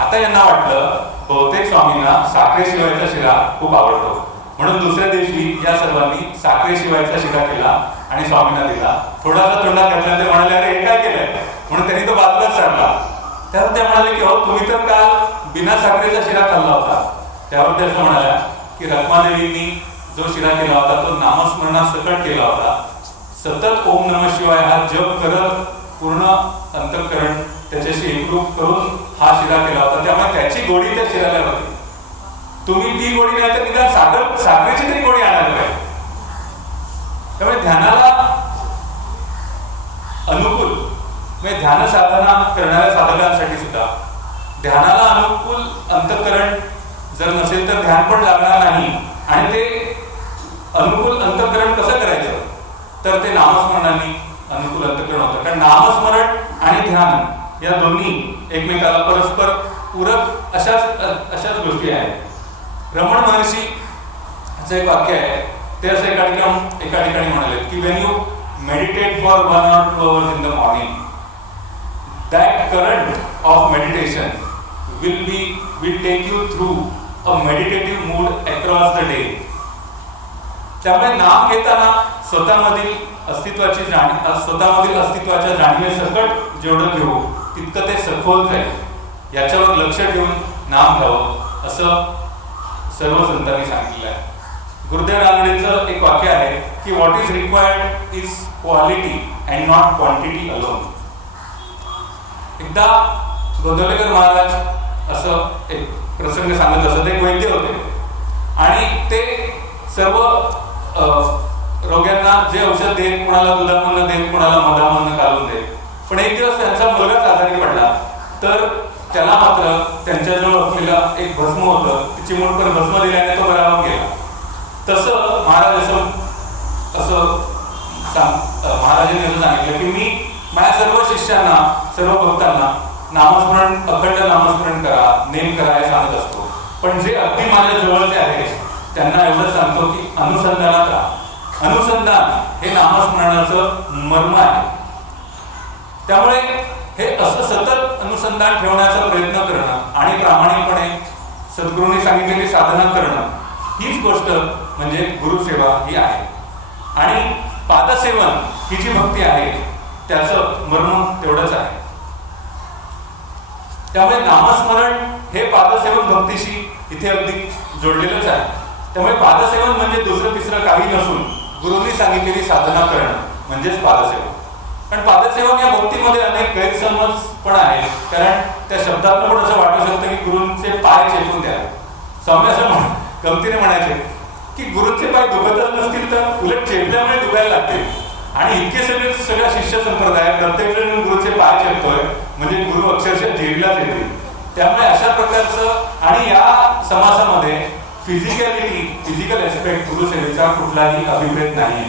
आता यांना वाटलं बहुतेक स्वामींना साखरेशिवायचा शिरा खूप आवडतो, म्हणून दुसऱ्या दिवशी या सर्वांनी साखरेशिवायचा शिरा केला आणि स्वामींना दिला. थोडासा तोंडात घातला, ते म्हणाले अरे हे काय केलंय? म्हणून त्यांनी तो बाजूलाच काढला. त्यावर ते म्हणाले की हो तुम्ही तर काल बिना साखरेचा शिरा खाल्ला होता. त्यावर ते असं म्हणाल्या की रखमादेवींनी जो शिरा केला होता तो नामस्मरणासकट केला होता. सतत ओम नमः शिवाय हा जप करत पूर्ण अंतःकरण त्याच्याशी एकरूप करून हा शिरा केला होता, त्यामुळे त्याची गोडी त्या शिराला होती. तुम्ही ती गोडी नाही तर निदान साखरेची तरी गोडी आणायला पाहिजे. त्यामुळे ध्यानाला अनुकूल म्हणजे ध्यान साधना करणाऱ्या साधकांसाठी सुद्धा ध्यानाला अनुकूल अंतःकरण जर नसेल तर ध्यान पण लागणार नाही. आणि ते अनुकूल अंतःकरण कसं करायचं तर ते नामस्मरणाने अनुकूल अंतःकरण होतं. कारण नामस्मरण आणि ध्यान या दोन्ही एकमेकाला परस्पर पूरक अशाच गोष्टी आहेत. रमण महर्षीचं एक वाक्य आहे, ते असं एका ठिकाणी म्हणाले की Wien you meditate for 1 or 2 hours in the morning, that current of meditation will take you through a meditative mood across the day. त्यामुळे नाम घेताना स्वतःमधील अस्तित्वाच्या जाणीवेसकट जेवढं घेऊ तितकं ते सखोल जाईल. याच्यावर लक्ष ठेवून नाम घ्यावं असं सर्व संतांनी सांगितलं आहे. गुरुदेव रानडेंचं एक वाक्य आहे की what is required is quality and not quantity alone. एकदा गोंदवलेकर महाराज असं एक प्रसंग सांगत असत. एक वैद्य होते आणि ते सर्व रोग्यांना जे औषध देत, कोणाला दुधामधनं देत, कोणाला मधामधनं काढून देत, पण एक दिवस त्यांचा मुलगाच आजारी पडला, तर त्याला मात्र त्यांच्याजवळ असलेला एक भस्म होतं, तिची मुठभर भस्म दिल्याने तो बराबर गेला. तसं महाराज महाराजांनी असं सांगितलं की मी माझ्या सर्व शिष्यांना, सर्व भक्तांना नामस्मरण, अखंड नामस्मरण करा, नेम करा हे सांगत असतो. पण जे अगदी माझ्या जवळचे आहेत त्यांना एवढं सांगतो की अनुसंधानात राहा. अनुसंधान हे नामस्मरणाचं मर्म आहे. त्यामुळे हे असं सतत अनुसंधान ठेवण्याचा प्रयत्न करणं आणि प्रामाणिकपणे सद्गुरूंनी सांगितलेली साधना करणं, हीच गोष्ट म्हणजे गुरुसेवा ही आहे. आणि पादसेवन ही जी भक्ती आहे त्याचं मर्म तेवढंच आहे. त्यामुळे नामस्मरण हे पादसेवन भक्तीशी इथे अगदी जोडलेलंच आहे. त्यामुळे पादसेवन म्हणजे दुसरं तिसरं काही नसून गुरूंनी सांगितलेली साधना करणं म्हणजेच पादसेवन. पण पादसेवन या भक्तीमध्ये अनेक गैरसमज पण आहेत. कारण त्या शब्दातनं पण असं वाटू शकतं की गुरूंचे पाय चेपून द्या. स्वामी असं गमतीने म्हणायचे की गुरूंचे पाय दुखतच नसतील तर उलट चेपल्यामुळे दुखायला लागतील. आणि इतके सगळ्या शिष्य संप्रदाय प्रत्येक जण गुरूचे पाय चेपतोय म्हणजे गुरु अक्षरशः जेरीलाच येतील. त्यामुळे अशा प्रकारचं आणि या समासामध्ये फिजिकल एस्पेक्ट गुरुसेवेचा कुठलाही अभिप्रेत नाही.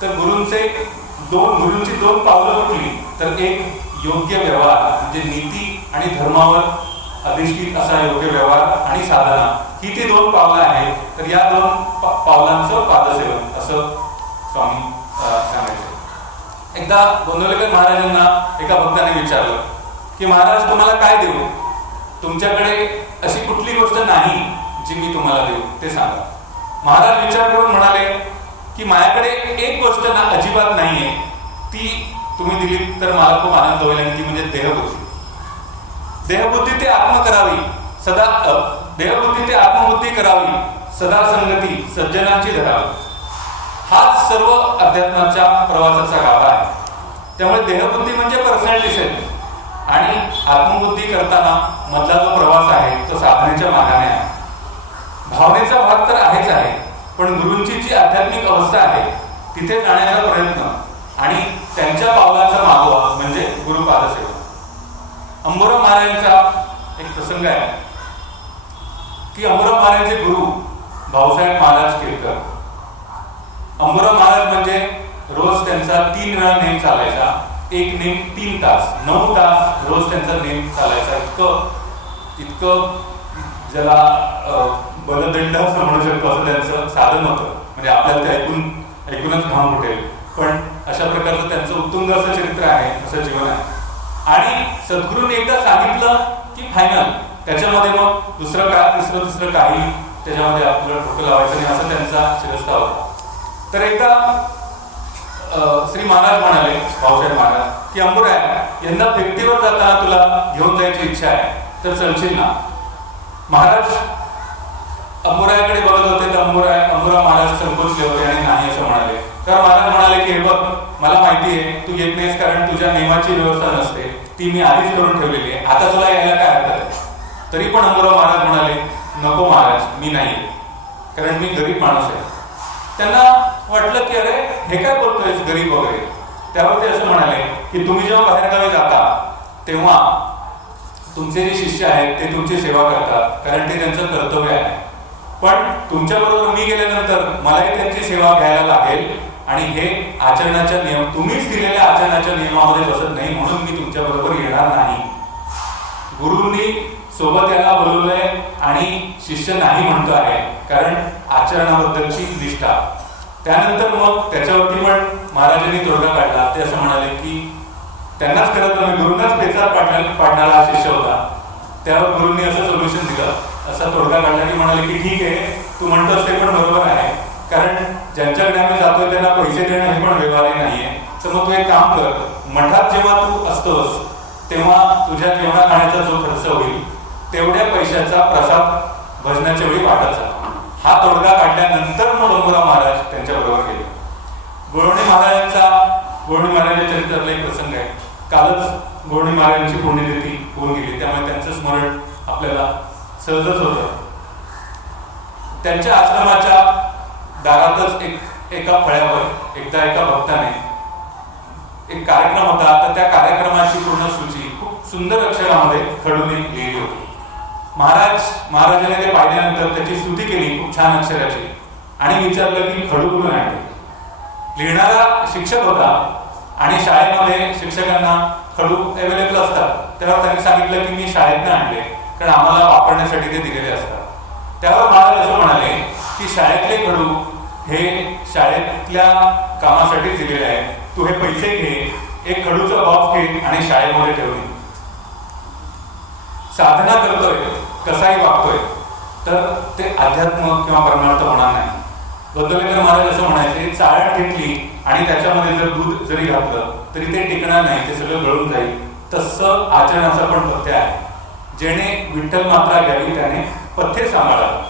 तर गुरूंची दोन पावलं कुठली तर एक योग्य व्यवहार म्हणजे नीती आणि धर्मावर अधिष्ठित असा योग्य व्यवहार आणि साधना, ही ती दोन पावलं आहेत. तर या दोन पावलांचं पादसेवन असं स्वामी सांगायचे. एकदा गोंदवलेकर महाराजांना एका भक्ताने विचारलं की महाराज तुम्हाला काय देऊ, तुमच्याकडे अशी कुठली गोष्ट नाही जी मी तुम्हाला देऊ ते सांगा. महाराज विचार करून म्हणाले की माझ्याकडे एक गोष्ट ना अजिबात नाहीये, ती तुम्ही दिली तर मला खूप आनंद होईल आणि ती म्हणजे देहबुद्धी. देहबुद्धी ते आत्म करावी सदा, देहबुद्धी ते आत्मबुद्धी करावी, सदा संगती सज्जनांची धरावी. हाच सर्व अध्यात्माच्या प्रवासाचा गाभा आहे. त्यामुळे देहबुद्धी म्हणजे पर्सनॅलिटी सेल्फ आणि आत्मबुद्धी करताना मधला जो प्रवास आहे तो साधनेच्या मार्गाने आहे. भावनेचा भाग तर आहेच आहे, पण गुरूंची जी आध्यात्मिक अवस्था आहे तिथे जाण्याचा प्रयत्न आणि त्यांच्या पावलाचा मागोवा म्हणजे गुरुपादसेवा. अंबुराव महाराजांचा एक प्रसंग आहे की अंबुराव महाराजांचे गुरु भाऊसाहेब महाराज केरकर. अंबुराव महाराज म्हणजे रोज त्यांचा 3 वेळा नेम चालायचा. एक नेम 3 तास, 9 तास रोज त्यांचा नेम चालायचा. इतकं ज्याला बलदंड असं म्हणू शकतो असं त्यांचं साधन होतं. म्हणजे आपल्याला ते ऐकूनच घाम फुटेल, पण अशा प्रकारचं त्यांचं उत्तुंग असं चरित्र आहे, असं जीवन आहे. आणि सद्गुरूंनी एकदा सांगितलं की फायनल, त्याच्यामध्ये मग तिसरं काही त्याच्यामध्ये आपलं डोकं लावायचं नाही, असं त्यांचा शिरस्ता होता. तर एकदा श्री महाराज म्हणाले, भाऊसाहेब महाराज, की अंबुराय यंदा फिरतीवर जाताना तुला घेऊन जायची इच्छा आहे तर चलशील ना. महाराज अंबुरायाकडे बघत होते तर अंबुराव महाराज संकोचले होते आणि नाही असं म्हणाले. तर महाराज म्हणाले की हे बघ, मला माहिती आहे तू येत नाहीस कारण तुझ्या नेमाची व्यवस्था नसते, ती मी आधीच करून ठेवलेली आहे, आता तुला यायला काय हरकत आहे. तरी पण अंबुराव महाराज म्हणाले नको महाराज, मी नाही, कारण मी गरीब माणूस आहे. त्यांना वाटलं की अरे हे काय बोलतोयस गरीब वगैरे. त्यावर ते असं म्हणाले की तुम्ही जेव्हा बाहेरगावी जाता तेव्हा तुमचे जे शिष्य आहेत ते तुमची सेवा करतात, कारण ते त्यांचं कर्तव्य आहे. पण तुमच्याबरोबर मी गेल्यानंतर मलाही त्यांची सेवा घ्यायला लागेल आणि हे आचरणाच्या नियम, तुम्हीच दिलेल्या आचरणाच्या नियमामध्ये बसत नाही, म्हणून मी तुमच्या बरोबर येणार नाही. गुरूंनी सोबत याला बोलवलंय आणि शिष्य नाही म्हणतो आहे कारण आचरणाबद्दलची निष्ठा. त्यानंतर मग त्याच्यावरती पण महाराजांनी तोडगा काढला. ते असं म्हणाले की त्यांनाच करत मी गुरूंनाच पेचात पाडणारा हा शिष्य होता. त्यावर गुरूंनी असं सोल्युशन दिलं, असा तोडगा काढला की म्हणाले की ठीक आहे, तू म्हणतोस ते पण बरोबर आहे, कारण ज्यांच्याकडे आम्ही जातोय त्यांना पैसे देणं हे पण व्यवहारही नाहीये. तर मग तू एक काम कर, मठात जेव्हा तू असतोस तेव्हा तुझ्या जेवणा खाण्याचा जो खर्च होईल तेवढ्या पैशाचा प्रसाद भजनाच्या वेळी वाटत जा. हा तोडगा काढल्यानंतर मग अंबुराव महाराज त्यांच्या बरोबर गेले. गोळवणे महाराजांच्या चरित्रातला एक प्रसंग आहे. कालच गोळवणे महाराजांची पुण्यतिथी होऊन गेली, त्यामुळे त्यांचं स्मरण आपल्याला सहजच होतं. त्यांच्या आश्रमाच्या दारातच एका फळ्यावर एकदा एका भक्ताने एक कार्यक्रम होता, तर त्या कार्यक्रमाची पूर्ण सूची खूप सुंदर अक्षरामध्ये खडूने लिहिली होती. महाराजाने ते पाहिल्यानंतर त्याची स्तुती केली खूप छान अक्षराची आणि विचारलं की खडू कुठून आणले. लिहिणारा शिक्षक होता आणि शाळेमध्ये शिक्षकांना खडू अवेलेबल असतात, तेव्हा त्यांनी सांगितलं की मी शाळेतनं आणले, कारण आम्हाला वापरण्यासाठी ते दिलेले असतात. त्यावर महाराज असं म्हणाले की शाळेतले खडू हे शाळेतल्या कामासाठी दिलेले आहे, तू हे पैसे घे, एक खडूचा बॉक्स घे आणि शाळेमध्ये ठेवून ये. साधना करतोय, कसाही वागतोय, तर ते अध्यात्म किंवा परमार्थ होणार नाही. गोंदवलेकर महाराज असं म्हणायचे, चाळण घेतली आणि त्याच्यामध्ये जर दूध जरी घातलं तरी ते टिकणार नाही, ते सगळं गळून जाईल. तसं आचरणाचं पण पथ्य आहे. जेणे विठ्ठल मात्रा घ्यावी त्याने पथ्य सांभाळावं.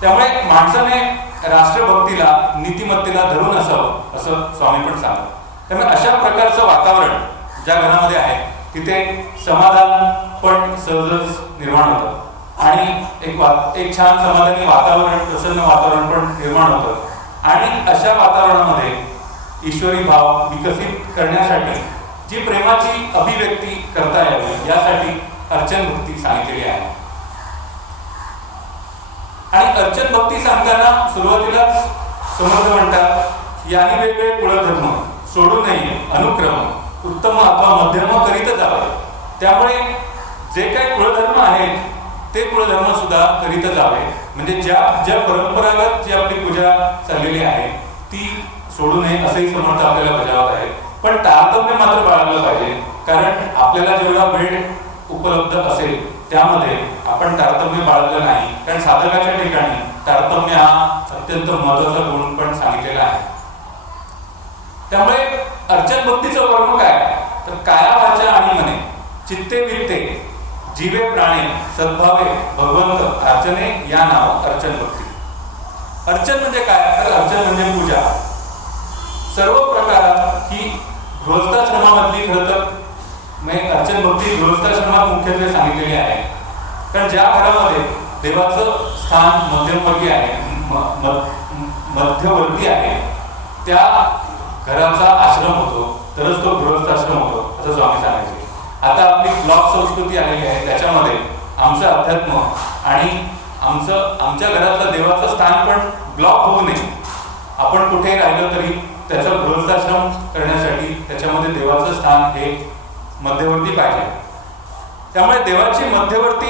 त्यामुळे माणसाने राष्ट्रभक्तीला, नीतिमत्तेला धरून असावं असं स्वामी पण सांगतात. त्यामुळे अशा प्रकारचं वातावरण ज्या घरामध्ये आहे तिथे समाधान पण सहजच निर्माण होतं आणि एक छान समाधानी वातावरण, प्रसन्न वातावरण पण निर्माण होतं. आणि अशा वातावरणामध्ये ईश्वरी भाव विकसित करण्यासाठी जी प्रेमाची अभिव्यक्ती करता यावी यासाठी अर्चन भक्ती सांगितलेली आहे. आणि अर्चन भक्ती सांगताना सुरुवातीलाच समर्थ म्हणतात, याही वेगळे कुळधर्म सोडू नये अनुक्रम उत्तम अथवा मध्यम करीत जावे. त्यामुळे जे काही कुळधर्म आहेत ते कुळधर्म सुद्धा करीत जावे. म्हणजे ज्या परंपरागत जी आपली पूजा चाललेली आहे ती सोडू नये असंही समर्थ आपल्याला बजावत आहेत. पण तारतम्य मात्र बाळगलं पाहिजे, कारण आपल्याला जेवढा वेळ उपलब्ध असेल त्यामध्ये आपण तारतम्य बाळगलं नाही, कारण साधकाच्या ठिकाणी तारतम्य हा अत्यंत महत्वाचा गुण पण सांगितलेला आहे. त्यामुळे अर्चन भक्तीचं वर्म काय, तर काया वाचा आणि मने चित्ते वित्ते जीवे प्राणे सद्भावे भगवंत अर्चने या नाव अर्चन भक्ती. अर्चन म्हणजे काय, तर अर्चन म्हणजे पूजा. सर्व प्रकारात ही गृहस्थाश्रमामधली खरं तर अर्चन भक्ती गृहस्थाश्रमात मुख्यत्वे सांगितलेली आहे. कारण ज्या घरामध्ये देवाचं स्थान मध्यमवर्गीय आहे, मध्यवर्ती आहे, त्या घराचा आश्रम होतो, तरच तो गृहस्थाश्रम होतो असं स्वामी सांगायचे. आता आपली ब्लॉक संस्कृती आलेली आहे, त्याच्यामध्ये आमचं अध्यात्म आणि आमच्या घरातलं देवाचं स्थान पण ब्लॉक होऊ नये. आपण कुठे राहिलं तरी त्याचा गृहस्थाश्रम करण्यासाठी त्याच्यामध्ये देवाचं स्थान हे मध्यवर्ती पाहिजे. त्यामुळे देवाची मध्यवर्ती,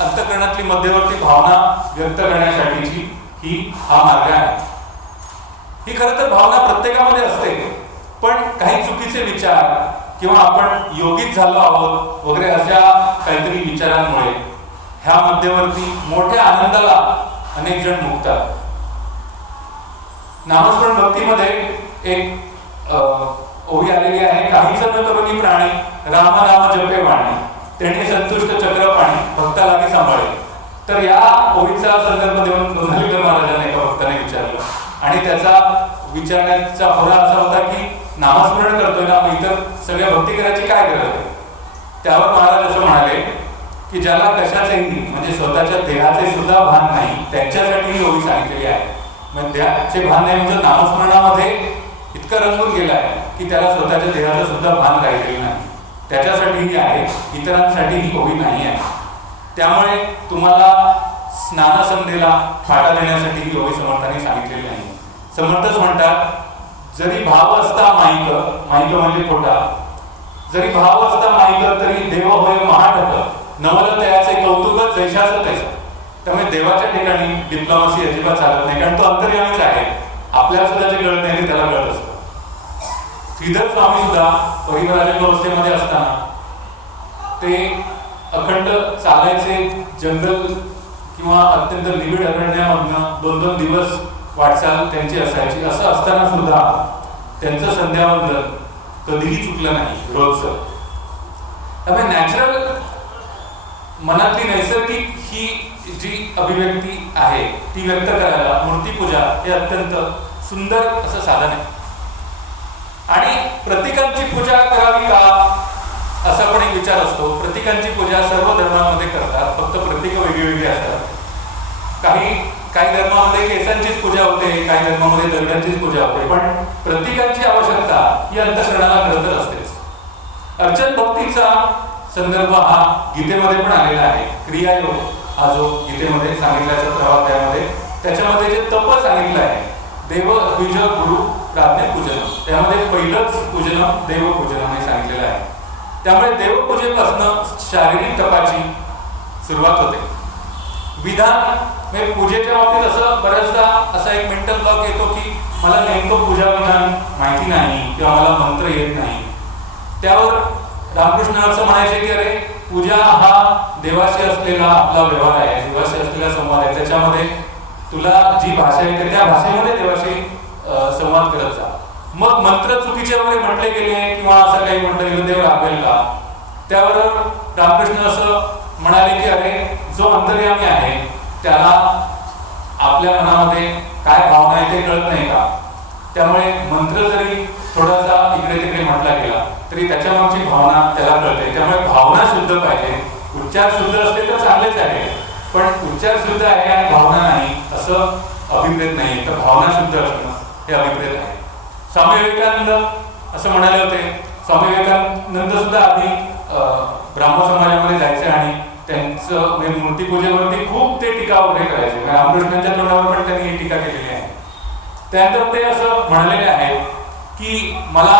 अंतःकरणातली मध्यवर्ती भावना व्यक्त करण्यासाठीची हा मार्ग आहे. ही खरं तर भावना प्रत्येकामध्ये असते, पण काही चुकीचे विचार किंवा आपण योगित झालो आहोत वगैरे अशा काहीतरी विचारांमुळे ह्या मध्यवर्ती मोठ्या आनंदाला अनेक जण मुकतात. नामस्मरण भक्तीमध्ये एक ओवी आलेली आहे, काहीच न करुणी प्राणी राम नाम जपे वाणी तेणे संतुष्ट चक्र पाणी भक्ता लागे सांभाळे. तर या ओवीचा संदर्भ देऊन गोंधळकर महाराजांना एका भक्ताने विचारलं आणि त्याचा विचारण्याचा होरा असा होता की नामस्मरण करतोय ना, इतर सगळ्या भक्ती करायची काय गरज आहे. त्यावर महाराज असं म्हणाले की ज्याला कशाचेही म्हणजे स्वतःच्या देहाचे सुद्धा भान नाही त्यांच्यासाठी ही ओवी सांगितलेली आहे. म्हणजे देहाचे भान नाही म्हणजे नामस्मरणामध्ये इतकं रंगून गेला आहे की त्याला स्वतःच्या देहाचं सुद्धा भान राहिलेलं नाही. त्याच्यासाठी ही आहे, इतरांसाठी ही ओवी नाही आहे. त्यामुळे तुम्हाला स्नानसंध्येला फाटा देण्यासाठी ही ओवी समर्थांनी सांगितलेली नाही. समर्थच म्हणतात, जरी भाव असता माईक, माईक म्हणजे खोटा, जरी भाव असता माईक तरी देव होय महाटक नवल तयाचे कौतुक जैशाचं तैसा. त्यामुळे देवाच्या ठिकाणी डिप्लोमसी अजिबात चालत नाही, कारण तो अंतर्यामीच आहे. आपल्याला सुद्धा जे कळत नाही ते त्याला कळत असतं. श्रीधर स्वामी सुद्धा परिवाराच्या अवस्थेमध्ये असताना ते अखंड चालायचे जंगल किंवा अत्यंत निबिड अरण्यामधनं 2-2 दिवस वाटचाल त्यांची असायची. असं असताना सुद्धा त्यांचं संध्यावंदन कधीही चुकलं नाही रोजचं. त्यामुळे नॅचरल मनातली नैसर्गिक ही जी अभिव्यक्ती आहे ती व्यक्त करायला मूर्तीपूजा हे अत्यंत सुंदर असं साधन आहे. आणि प्रतीकांची पूजा करावी का असा पण एक विचार असतो. प्रतीकांची पूजा सर्व धर्मांमध्ये करतात, फक्त प्रतीक वेगळी वेगळी असतात. काही धर्मामध्ये केसांचीच पूजा होते, काही धर्मामध्ये दगडांचीच पूजा होते, पण प्रतीकांची आवश्यकता ही अंतःकरणाला खरं तर असतेच. अर्चन भक्तीचा संदर्भ हा गीतेमध्ये पण आलेला आहे. क्रियायोग हा जो गीतेमध्ये सांगितला 17व्या अध्यायामध्ये, त्याच्यामध्ये जे तप सांगितलं आहे, देव द्विज गुरु प्राज्ञ पूजन, त्यामध्ये पहिलंच पूजन देवपूजन हे सांगितलेलं आहे. त्यामुळे देवपूजेपासून शारीरिक तपाची सुरुवात होते. विधान म्हणजे पूजेच्या बाबतीत असं बऱ्याचदा असा एक मेंटल ब्लॉक येतो की मला नेमकं पूजा विधान माहिती नाही किंवा मला मंत्र येत नाही. त्यावर रामकृष्ण असं म्हणायचे की अरे पूजा हा देवाशी असलेला आपला व्यवहार आहे, देवाशी असलेला संवाद आहे. त्याच्यामध्ये तुला जी भाषा येते त्या भाषेमध्ये देवाशी संवाद करत जा. मग मंत्र चुकीचे वगैरे म्हटले गेले किंवा असं काही म्हटलं गेलं देव रागवेल का? त्यावर रामकृष्ण असं म्हणाले की अरे जो अंतर्यामी आहे त्याला आपल्या मनामध्ये काय भावना आहे ते कळत नाही का? त्यामुळे मंत्र जरी थोडासा इकडे तिकडे म्हटला गेला तरी त्याच्या मागची भावना त्याला कळते. त्यामुळे भावना शुद्ध पाहिजे. उच्चार शुद्ध असले तर चांगलेच आहे, पण उच्चार शुद्ध आहे आणि भावना नाही असं अभिप्रेत नाही. तर भावना शुद्ध असणं हे अभिप्रेत आहे. स्वामी विवेकानंद असं म्हणाले होते. स्वामी विवेकानंद सुद्धा आधी ब्राह्मण समाजामध्ये जायचे आणि त्यांचं मूर्तीपूजेवरती खूप ते टीका वगैरे करायचे. रामकृष्णांच्या तोंडावर पण त्यांनी ही टीका केलेली आहे. त्यानंतर ते असं म्हणालेले आहेत की मला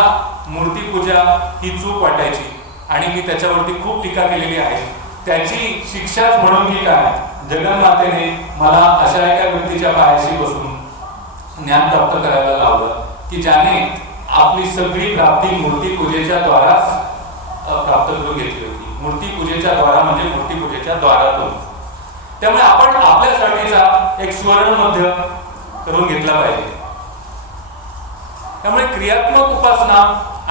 मूर्तीपूजा ही चूक वाटायची आणि मी त्याच्यावरती खूप टीका केलेली आहे. त्याची शिक्षाच म्हणून की काय, जगन्मातेने मला अशा एका व्यक्तीच्या पायाशी बसून ज्ञान प्राप्त करायला लावलं की ज्याने आपली सगळी प्राप्ती मूर्तीपूजेच्या द्वाराच प्राप्त करून घेतली होती. मूर्तीपूजेच्या द्वारा म्हणजे मूर्तीपूजेच्या द्वारातून. त्यामुळे आपण आपल्यासाठीचा एक सुवर्ण मध्य करून घेतला पाहिजे. त्यामुळे क्रियात्मक उपासना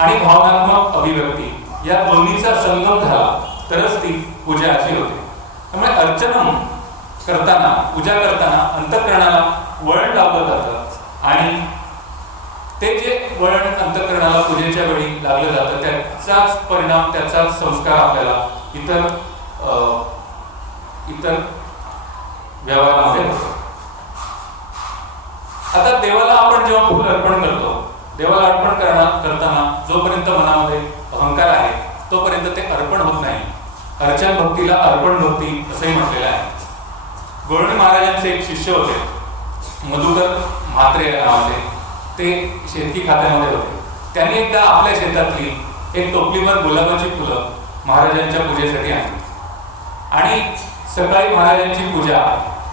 आणि भावनात्मक अभिव्यक्ती या दोन्हीचा संगम झाला तरच ती पूजा अशी होते. त्यामुळे अर्चन करताना, पूजा करताना अंतःकरणाला वळण लावलं जातं आणि ते जे वळण अंतःकरणाला पूजेच्या वेळी लागलं जातं त्याचाच परिणाम, त्याचाच संस्कार आपल्याला इतर व्यवहारामध्ये होतो. आता देवाला आपण जेव्हा फूल अर्पण करतो, देवाला अर्पण करताना जोपर्यंत मनामध्ये अहंकार आहे तोपर्यंत ते अर्पण होत नाही. अर्चन भक्तीला अर्पण भक्ती असंही म्हटलेलं आहे. गोर्णी महाराजांचे एक शिष्य होते, मधुकर म्हात्रे नावाचे. ते शेती खात्यामध्ये होते. त्यांनी एकदा आपल्या शेतातली एक टोपलीभर गुलाबाची फुलं महाराजांच्या पूजेसाठी आणली आणि सकाळी महाराजांची पूजा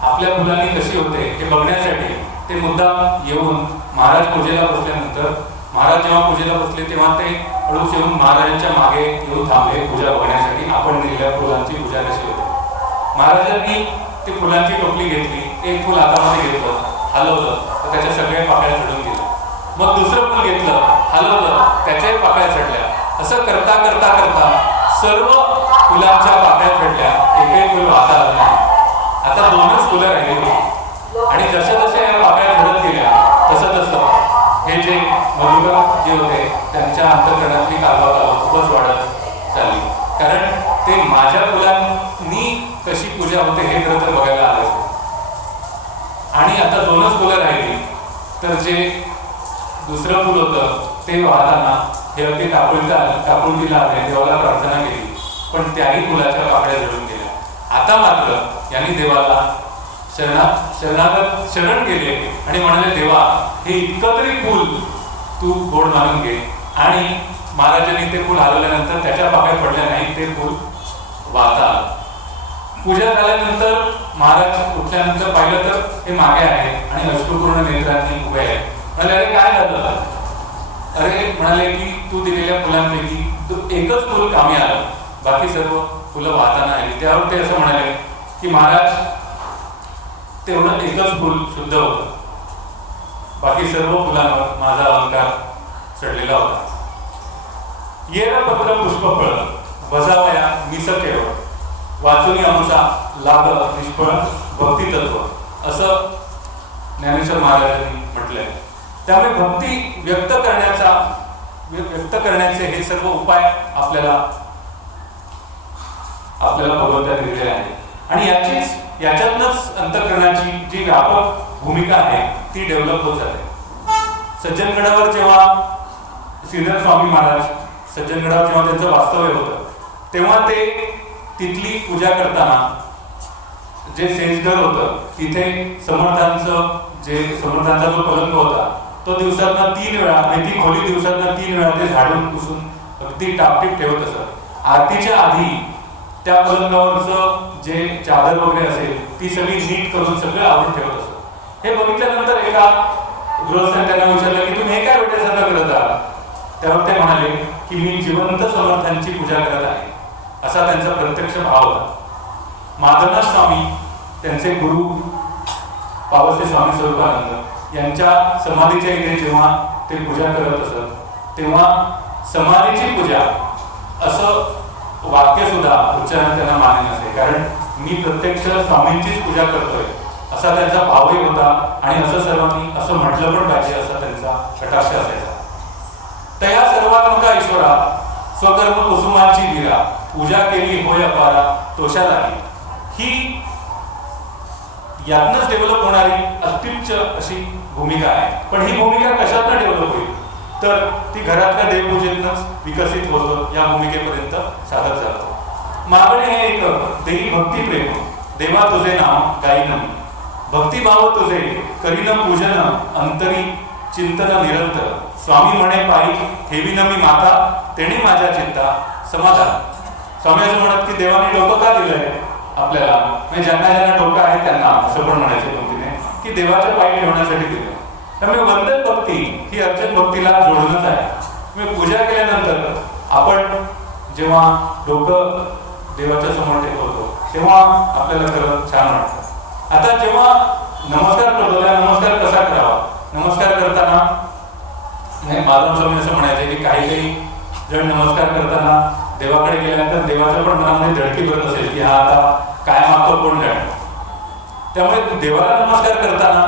आपल्या फुलांनी कशी होते हे बघण्यासाठी ते मुद्दाम येऊन महाराज पूजेला बसल्यानंतर, महाराज जेव्हा पूजेला बसले तेव्हा ते हळूच येऊन महाराजांच्या मागे येऊन थांबले पूजा बघण्यासाठी आपण दिलेल्या फुलांची पूजा कशी होते. महाराजांनी ती फुलांची टोपली घेतली, एक फुल हातामध्ये घेतलं, हलवलं तर त्याच्या सगळ्या पाकळ्या चढून गेल्या. मग दुसरं फुल घेतलं, हलवलं, त्याच्याही पाकळ्या चढल्या. असं करता करता करता सर्व फुलांच्या पाकळ्या चढल्या, एकही फुल वाहता आलं नाही. आता दोनच फुलं राहिली होती आणि जशा जशा या पाकळ्या झडत गेल्या तसं तसं हे जे मधुकर जे होते त्यांच्या अंतःकरणातली कालवा खूपच वाढत चालली. कारण ते माझ्या फुलांनी कशी पूजा होते हे खरं तर बघायला आलं होते. आणि आता दोनच फुलं राहिली तर जे दुसरं फुल होतं ते वाहताना हे अगदी कापुलतीला आले, देवाला प्रार्थना केली, पण त्याही फुलाच्या पाकळ्या जळून गेल्या. आता मात्र यांनी देवाला शरण केले आणि म्हणाले, देवा हे इतकं तरी फुल तू गोड मानून घे. आणि महाराजांनी ते फुल हलवल्यानंतर त्याच्या पाकळ्या पडल्या नाही, ते फुल वाहता आलं. पूजा झाल्यानंतर महाराज उठल्यानंतर पाहिलं तर ते मागे आहे आणि अश्रुपूर्ण नेत्रांनी उभे आहे. म्हणाले, अरे काय झालं? अरे म्हणाले की तू दिलेल्या फुलांपैकी एकच फुल कामी आलं, बाकी सर्व फुलं वाहताना आली. त्यावर ते असं म्हणाले की महाराज तेवढं एकच फुल शुद्ध होतं, बाकी सर्व फुलांवर माझा अहंकार चढलेला होता. येर पत्र पुष्पफळ बजावया मिस केवळ वाचुनी आमचा लाभ निष्फळ भक्ती तत्व असं ज्ञानेश्वर महाराजांनी म्हटलंय. त्यामुळे भक्ती व्यक्त करण्याचे हे सर्व उपाय आपल्याला भगवंताने दिलेले आहेत. आणि याच्यातनंच अंतःकरणाची जी व्यापक भूमिका आहे ती डेव्हलप होत जाते. सज्जनगडावर जेव्हा श्रीधर स्वामी महाराज सज्जनगडावर जेव्हा त्यांचं वास्तव्य होतं तेव्हा ते तिथली पूजा करताना जे सेजघर होतं तिथे समर्थांचा जो पलंग होता तो दिवसातनं 3 वेळा आणि ती खोली दिवसातनं 3 वेळा ते झाडून पुसून अगदी टापटीप ठेवत असत. आरतीच्या आधी त्या पलंगावरचं जे चादर वगैरे असेल ती सगळी नीट करून सगळं आवरून ठेवत असत. हे बघितल्यानंतर एका गृहस्थाने त्यांना विचारलं की तुम्ही हे काय वेळेसारखं करत आहात? त्यावर ते म्हणाले की मी जिवंत समर्थांची पूजा करत आहे, असा त्यांचा प्रत्यक्ष भाव होता. माधवनाथ स्वामी त्यांचे गुरु पावसे स्वामी स्वरूपानंद यांच्या समाधीच्या इथे जेव्हा ते पूजा करत असत तेव्हा समाधीची पूजा असं वाक्य सुद्धा उच्चारण त्यांना मान्य नसे, कारण मी प्रत्यक्ष स्वामींचीच पूजा करतोय असा त्यांचा भावही होता आणि असं सर्वांनी असं म्हटलं पण पाहिजे असा त्यांचा कटाक्ष असायचा. तया सर्वात्मका ईश्वरा स्वकर्म कुसुमाची वीरा पूजा केली होय अपारा तोषा लागली. ही यातनच डेव्हलप होणारी अत्युच्च अशी भूमिका आहे. पण ही भूमिका कशातनं डेव्हलप होईल तर ती घरातल्या देवपूजेतनंच विकसित होतं, या भूमिकेपर्यंत साधत जातं. मागणे हे एक देवी भक्ती प्रेम देवा तुझे नाव गाईन भक्तिभाव तुझे करीन पूजन अंतरी चिंतन निरंतर स्वामी म्हणे पायी ठेवीन मी माता तेणे माझ्या चिंता समाधान. स्वामी असं म्हणत की देवाने डोकं का दिलंय आपल्याला, म्हणजे ज्यांना डोकं आहे त्यांना असं पण म्हणायचं पंक्तीने की देवाच्या पायी ठेवण्यासाठी दिलं. त्यामुळे वंदन भक्ती ही अर्चन भक्तीला जोडूनच आहे. म्हणजे पूजा केल्यानंतर आपण जेव्हा डोकं देवाच्या समोर टेकवतो तेव्हा आपल्याला खरं छान वाटतं. आता जेव्हा नमस्कार करतो तेव्हा नमस्कार कसा करावा? नमस्कार करताना माधव स्वामी असं म्हणायचे की काही जण नमस्कार करताना देवाकडे गेल्यानंतर देवाच्या पण मनामध्ये धडकी भरत असेल की हा आता काय मागतो कोण जाणे. त्यामुळे देवाला नमस्कार करताना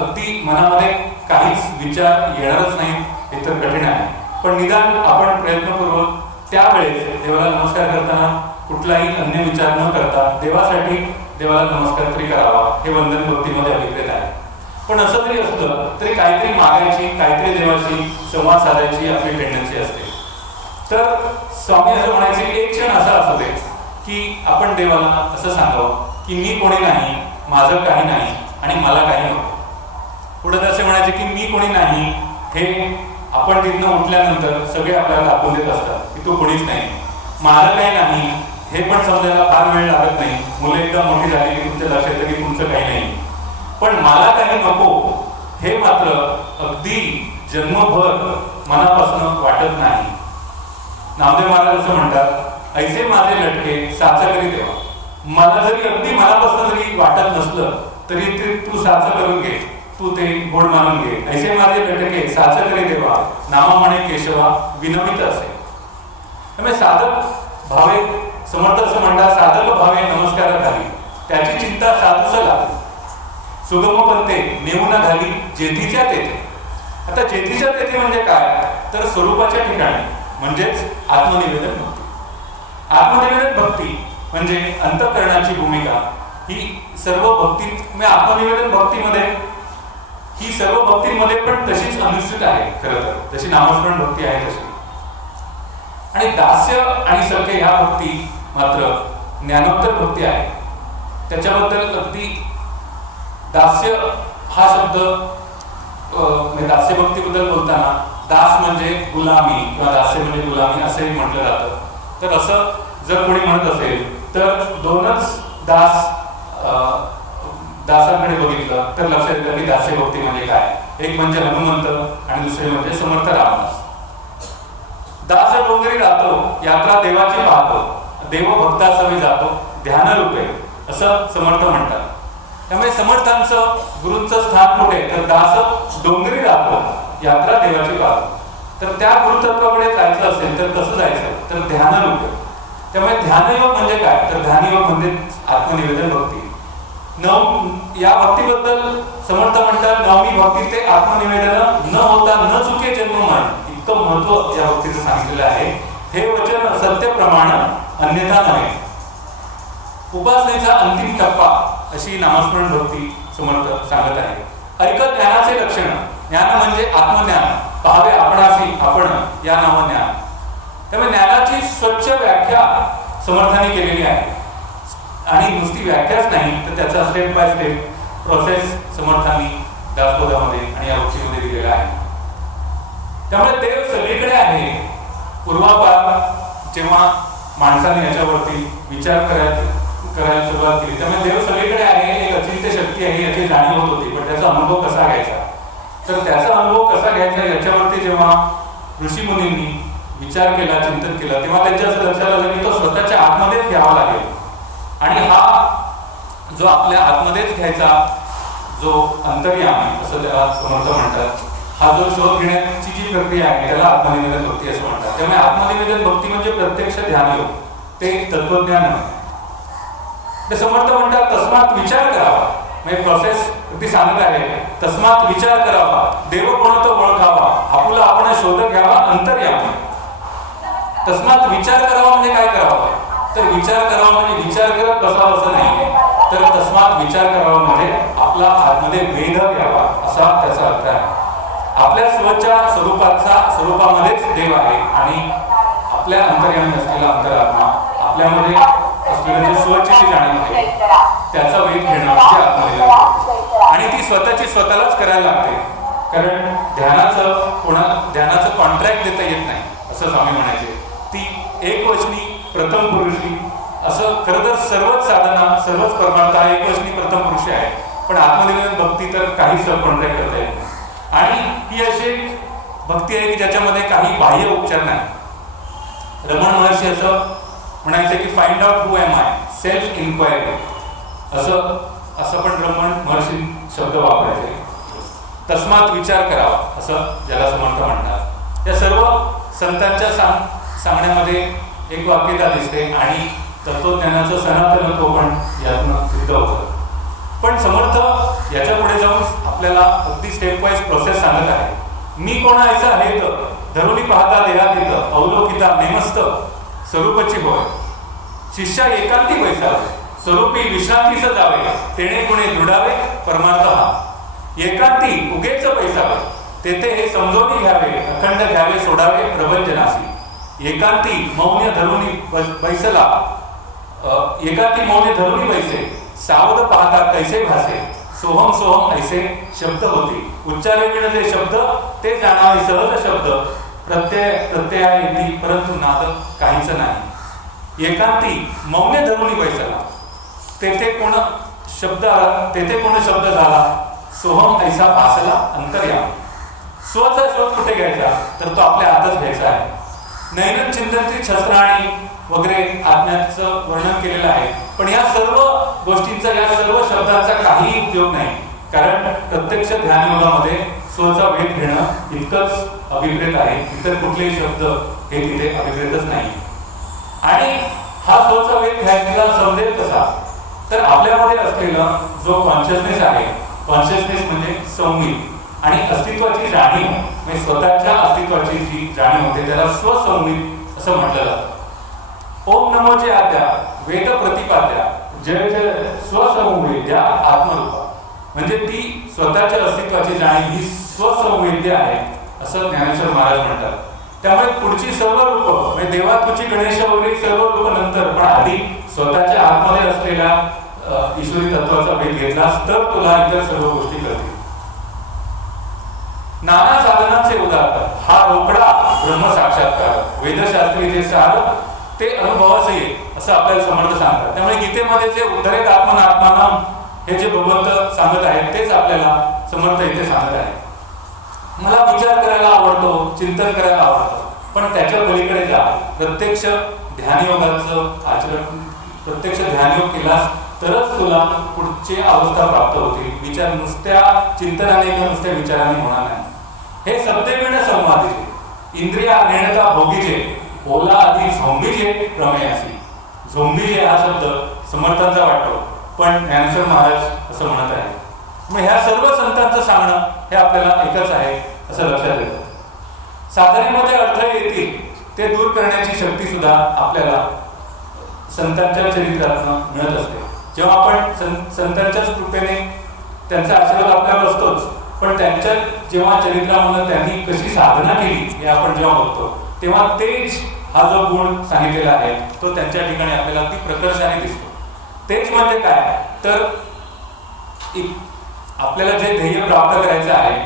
अगदी मनामध्ये काहीच विचार येणारच नाही हे तर कठीण आहे. पण निदान आपण प्रयत्नपूर्वक त्यावेळेस देवाला नमस्कार करताना कुठलाही अन्य विचार न करता देवासाठी देवाला नमस्कार तरी करावा, हे वंदन भक्तीमध्ये अभिप्रेत आहे. पण असं जरी असलं तरी काहीतरी मागायची, काहीतरी देवाशी संवाद साधायची आपली टेंडन्सी असते. तर स्वामी असं म्हणायचे की एक क्षण असा असू दे की आपण देवाला असं सांगावं की मी कोणी नाही, माझं काही नाही आणि मला काही नको. पुढे असे म्हणायचे की मी कोणी नाही हे आपण तिथनं उठल्यानंतर सगळे आपल्याला दाखवून देत असतात की तू कोणीच नाही. माझं काही नाही हे पण समजायला फार वेळ लागत नाही. मुलं एकदा मोठी झाली की तुमच्या लक्षात येतं की तुमचं काही नाही. पण मला काही नको हे मात्र अगदी जन्मभर मनापासून वाटत नाही. नामदेव महाराज असं म्हणतात, ऐसे माझे लटके साचा करी देवा. मला जरी अगदी मनापासून जरी वाटत नसलं तरी ते तू साचा करून घे, तू ते गोड मानून घे. ऐसे माझे लटके साचा करी देवा नामा म्हणे केशवा विनमित असे. त्यामुळे साधक भावे समर्थ असं म्हणतात, साधक भावे नमस्कार घाली त्याची चिंता साधूस लागली. सुगम पंते नेऊन घाली जेथीच्या तेथे. आता जेथीच्या तेथे म्हणजे काय तर स्वरूपाच्या ठिकाणी, म्हणजेच आत्मनिवेदन भक्ती. आत्मनिवेदन भक्ती म्हणजे अंतःकरणाची भूमिका ही सर्व भक्ती, म्हणजे आत्मनिवेदन भक्तीमध्ये ही सर्व भक्तीमध्ये पण तशीच अनुष्ठित आहे. खरं तर जशी नामस्मरण भक्ती आहे तशी. आणि दास्य आणि सख्य ह्या भक्ती मात्र ज्ञानोत्तर भक्ती आहे. त्याच्याबद्दल अगदी दास्य हा शब्द म्हणजे दास्य भक्तीबद्दल बोलताना दास म्हणजे गुलामी किंवा दास्य म्हणजे गुलामी असंही म्हटलं जातं. तर असं जर कोणी म्हणत असेल तर दोनच दासांकडे बघितलं तर लक्षात येतं की दास्य भक्ती म्हणजे काय. एक म्हणजे हनुमंत आणि दुसरे म्हणजे समर्थ रामदास. दास डोंगरी राहतो यात्रा देवाची पाहतो देव भक्तासवी जातो ध्यान रूपे असं समर्थ म्हणतात. त्यामुळे समर्थांचं गुरूंचं स्थान कुठे तर दास डोंगरी राहतो यात्रा देवाची पाहतो. तर त्या गुरुतत्वाकडे जायचं असेल तर कसं जायचं तर ध्यान रूपे. त्यामुळे ध्यानयोग म्हणजे काय तर ध्यानयोग म्हणजे आत्मनिवेदन भक्ती. या भक्तीबद्दल समर्थ म्हणतात नवमी भक्ती ते आत्मनिवेदन न होता न चुके जन्ममरण इतकं महत्व या भक्तीचं सांगितलेलं आहे. हे वचन सत्य प्रमाण अन्यथा नव्हे. उपासनेचा अंतिम टप्पा अशी नामस्मरण भक्ती समर्थ सांगत आहे. ऐकत ज्ञानाचे लक्षण. ज्ञान म्हणजे आत्मज्ञान. पाहावे आपणासी आपण या नाव ज्ञान. त्यामुळे ज्ञानाची स्वच्छ व्याख्या समर्थांनी केलेली आहे आणि नुसती व्याख्याच नाही तर त्याचा स्टेप बाय स्टेप प्रोसेस समर्थांनी दासबोधामध्ये आणि या भक्तीमध्ये दिलेला आहे. त्यामुळे देव सगळीकडे आहे. पूर्वापार जेव्हा माणसाने याच्यावरती विचार करायला सुरुवात केली त्यामुळे देव सगळीकडे आहे, एक अचिंत्य शक्ती आहे याची जाणीव होत होती. पण त्याचा अनुभव कसा घ्यायचा, तर त्याचा अनुभव कसा घ्यायचा याच्यावरती जेव्हा ऋषीमुनींनी विचार केला, चिंतन केलं, तेव्हा त्यांच्या असं लक्षात आलं की तो स्वतःच्या आतमध्येच घ्यावा लागेल. आणि हा जो आपल्या आतमध्येच घ्यायचा जो अंतर्यामी असं त्याला समर्थ म्हणतात, हा जो शोध घेण्याची जी प्रक्रिया आहे त्याला आत्मनिवेदन भक्ती असं म्हणतात. त्यामुळे आत्मनिवेदन भक्ती म्हणजे प्रत्यक्ष ध्यान योग, ते तत्वज्ञान नव्हे. ते समर्थ म्हणतात तस्मात विचार करावा. म्हणजे प्रोसेस ती सांगत आहे, तस्मात विचार करावा, देव कोण तो ओळखावा, आपुला आपण शोध घ्यावा अंतर्यामी. तस्मात विचार करावा म्हणजे काय करावं, तर विचार करावा म्हणजे विचार करत बसावं असं नाहीये, तर तस्मात विचार करावा म्हणजे आपला आतमध्ये वेध घ्यावा असा त्याचा अर्थ आहे. आपल्या स्वच्या स्वरूपामध्येच देव आहे आणि आपल्या अंतर्यामी असलेला अंतरात्मा, आपल्यामध्ये असलेलं जे स्वची जी जाणीव आहे त्याचा वेध घेणं म्हणजे आत्मनिवेदन. आणि ती स्वतःची स्वतःलाच करायला लागते, कारण ध्यानाचं कॉन्ट्रॅक्ट देता येत नाही असं स्वामी म्हणायचे. ती एकवचनी प्रथम पुरुषी असं खरं तर सर्वच साधना सर्वच परमार्थ हा एकवचनी प्रथम पुरुषी आहे. पण आत्मनिवेदन भक्ती तर काही सब कॉन्ट्रॅक्ट करता येत नाही. आणि ही अशी भक्ती आहे की ज्याच्यामध्ये काही बाह्य उपचार नाही. रमण महर्षी असं म्हणायचं की find out who am I, self inquiry, असं पण रमण महर्षी शब्द वापरायचे. तस्मात विचार करावा असं ज्याला समर्थ म्हणतात. या सर्व संतांच्या सांगण्यामध्ये एक वाक्यता दिसते आणि तत्वज्ञानाचं सनातनत्व पण यातून सिद्ध होतं. पण समर्थ याच्या पुढे जाऊन आपल्याला अगदी स्टेप वाईज प्रोसेस सांगत आहे. मी कोणायचा हेत धरुणी पाहता देहात येत अवलोकिता नेमस्त स्वरूपची होय. शिष्या एकांती बैसावे स्वरूपी विश्रांतीस जावे तेणे कोणे दृढावे परमार्थ हा. एकांती उगेच बैसावे तेथे हे समजून घ्यावे अखंड घ्यावे सोडावे प्रबंधनासी. एकांती मौन्य धरुणी बैसला एकांती मौन्य धरुणी बैसे सावध पाहता कैसे भासे सोहम सोहम ऐसे शब्द होते. उच्चारे विण जे शब्द ते जाणावे सहज शब्द प्रत्यय येती परंतु नाद काहीच नाही. एकांती मौन्य धरुणी बैसला तेथे कोण शब्द झाला सोहम ऐसा भासला अंतर्यामी. स्वचा शोध कुठे घ्यायचा तर तो आपल्या आतच घ्यायचा आहे. नैनन चिंतनची शस्त्राणी वगैरे आत्म्याचं वर्णन केलेलं आहे. पण या सर्व गोष्टींचा या सर्व शब्दांचा काही उपयोग नाही, कारण प्रत्यक्ष ध्यान योगामध्ये स्वचा वेध घेणं इतकंच अभिप्रेत आहे. इतर कुठलेही शब्द हे तिथे अभिप्रेतच नाही. आणि हा स्वचा वेध घ्यायला समजेल कसा, तर आपल्यामध्ये असलेला जो कॉन्शियसनेस आहे, कॉन्शियसनेस म्हणजे संवित आणि अस्तित्वाची जाणीव, म्हणजे स्वतःच्या अस्तित्वाची जी जाणीव होते त्याला स्वसंवित असं म्हटलं जातं. ओम नमो चे आद्या वेद प्रतिपाद्या जय जय स्वसंवेद्या आत्मरूपा, म्हणजे ती स्वतःच्या अस्तित्वाची जाणीव ही स्वसंवेद्य आहे असं ज्ञानेश्वर महाराज म्हणतात. त्यामुळे पुढची सर्व रूप म्हणजे देवा तुझी गणेश वगैरे सर्व रूप नंतर, पण आधी स्वतःच्या आतमध्ये असलेल्या ईश्वरी तत्वाचा भेद घेतलास तर तुला इतर सर्व गोष्टी करतील. नाना साधनांचे उदाहरण हा रोकडा ब्रह्म साक्षात्कार, वेदशास्त्री जे सार ते अनुभवास येईल असं आपल्याला समर्थ सांगतात. त्यामुळे गीतेमध्ये जे उद्धरेत आत्मनात्मानं हे जे भगवंत सांगत आहेत तेच आपल्याला समर्थ इथे सांगत आहे. मला विचार करायला आवडतो, चिंतन करायला आवडतं, पण त्याच्या पलीकडे जा. प्रत्यक्ष ध्यानयोगाचं आचरण, प्रत्यक्ष ध्यानयोग केलास तरच तुला पुढची अवस्था प्राप्त होतील. विचार नुसत्या चिंतनाने किंवा नुसत्या विचाराने होणार नाही. हे सत्तेविण संवादीचे इंद्रिया नेणता भोगीचे ओला आधी झोंबीचे प्रमेयासी. झोंबीचे हा शब्द समर्थांचा वाटतो, पण ज्ञानेश्वर महाराज असं म्हणत आहे. मग ह्या सर्व संतांचं सांगणं हे आपल्याला एकच आहे असं लक्षात येतं. साधनेमध्ये अडथळे येतील ते दूर करण्याची शक्ती सुद्धा आपल्याला संतांच्या चरित्रातनं मिळत असते. जेव्हा आपण संतांच्याच कृपेने त्यांचा आशीर्वाद आपल्यावर असतोच, पण त्यांच्या जेव्हा चरित्रामधून त्यांनी कशी साधना केली हे आपण जेव्हा बघतो, तेव्हा तेच हा जो गुण सांगितलेला आहे तो त्यांच्या ठिकाणी आपल्याला अगदी प्रकर्षाने दिसतो. तेच म्हणजे काय तर आपल्याला जे ध्येय प्राप्त करायचं आहे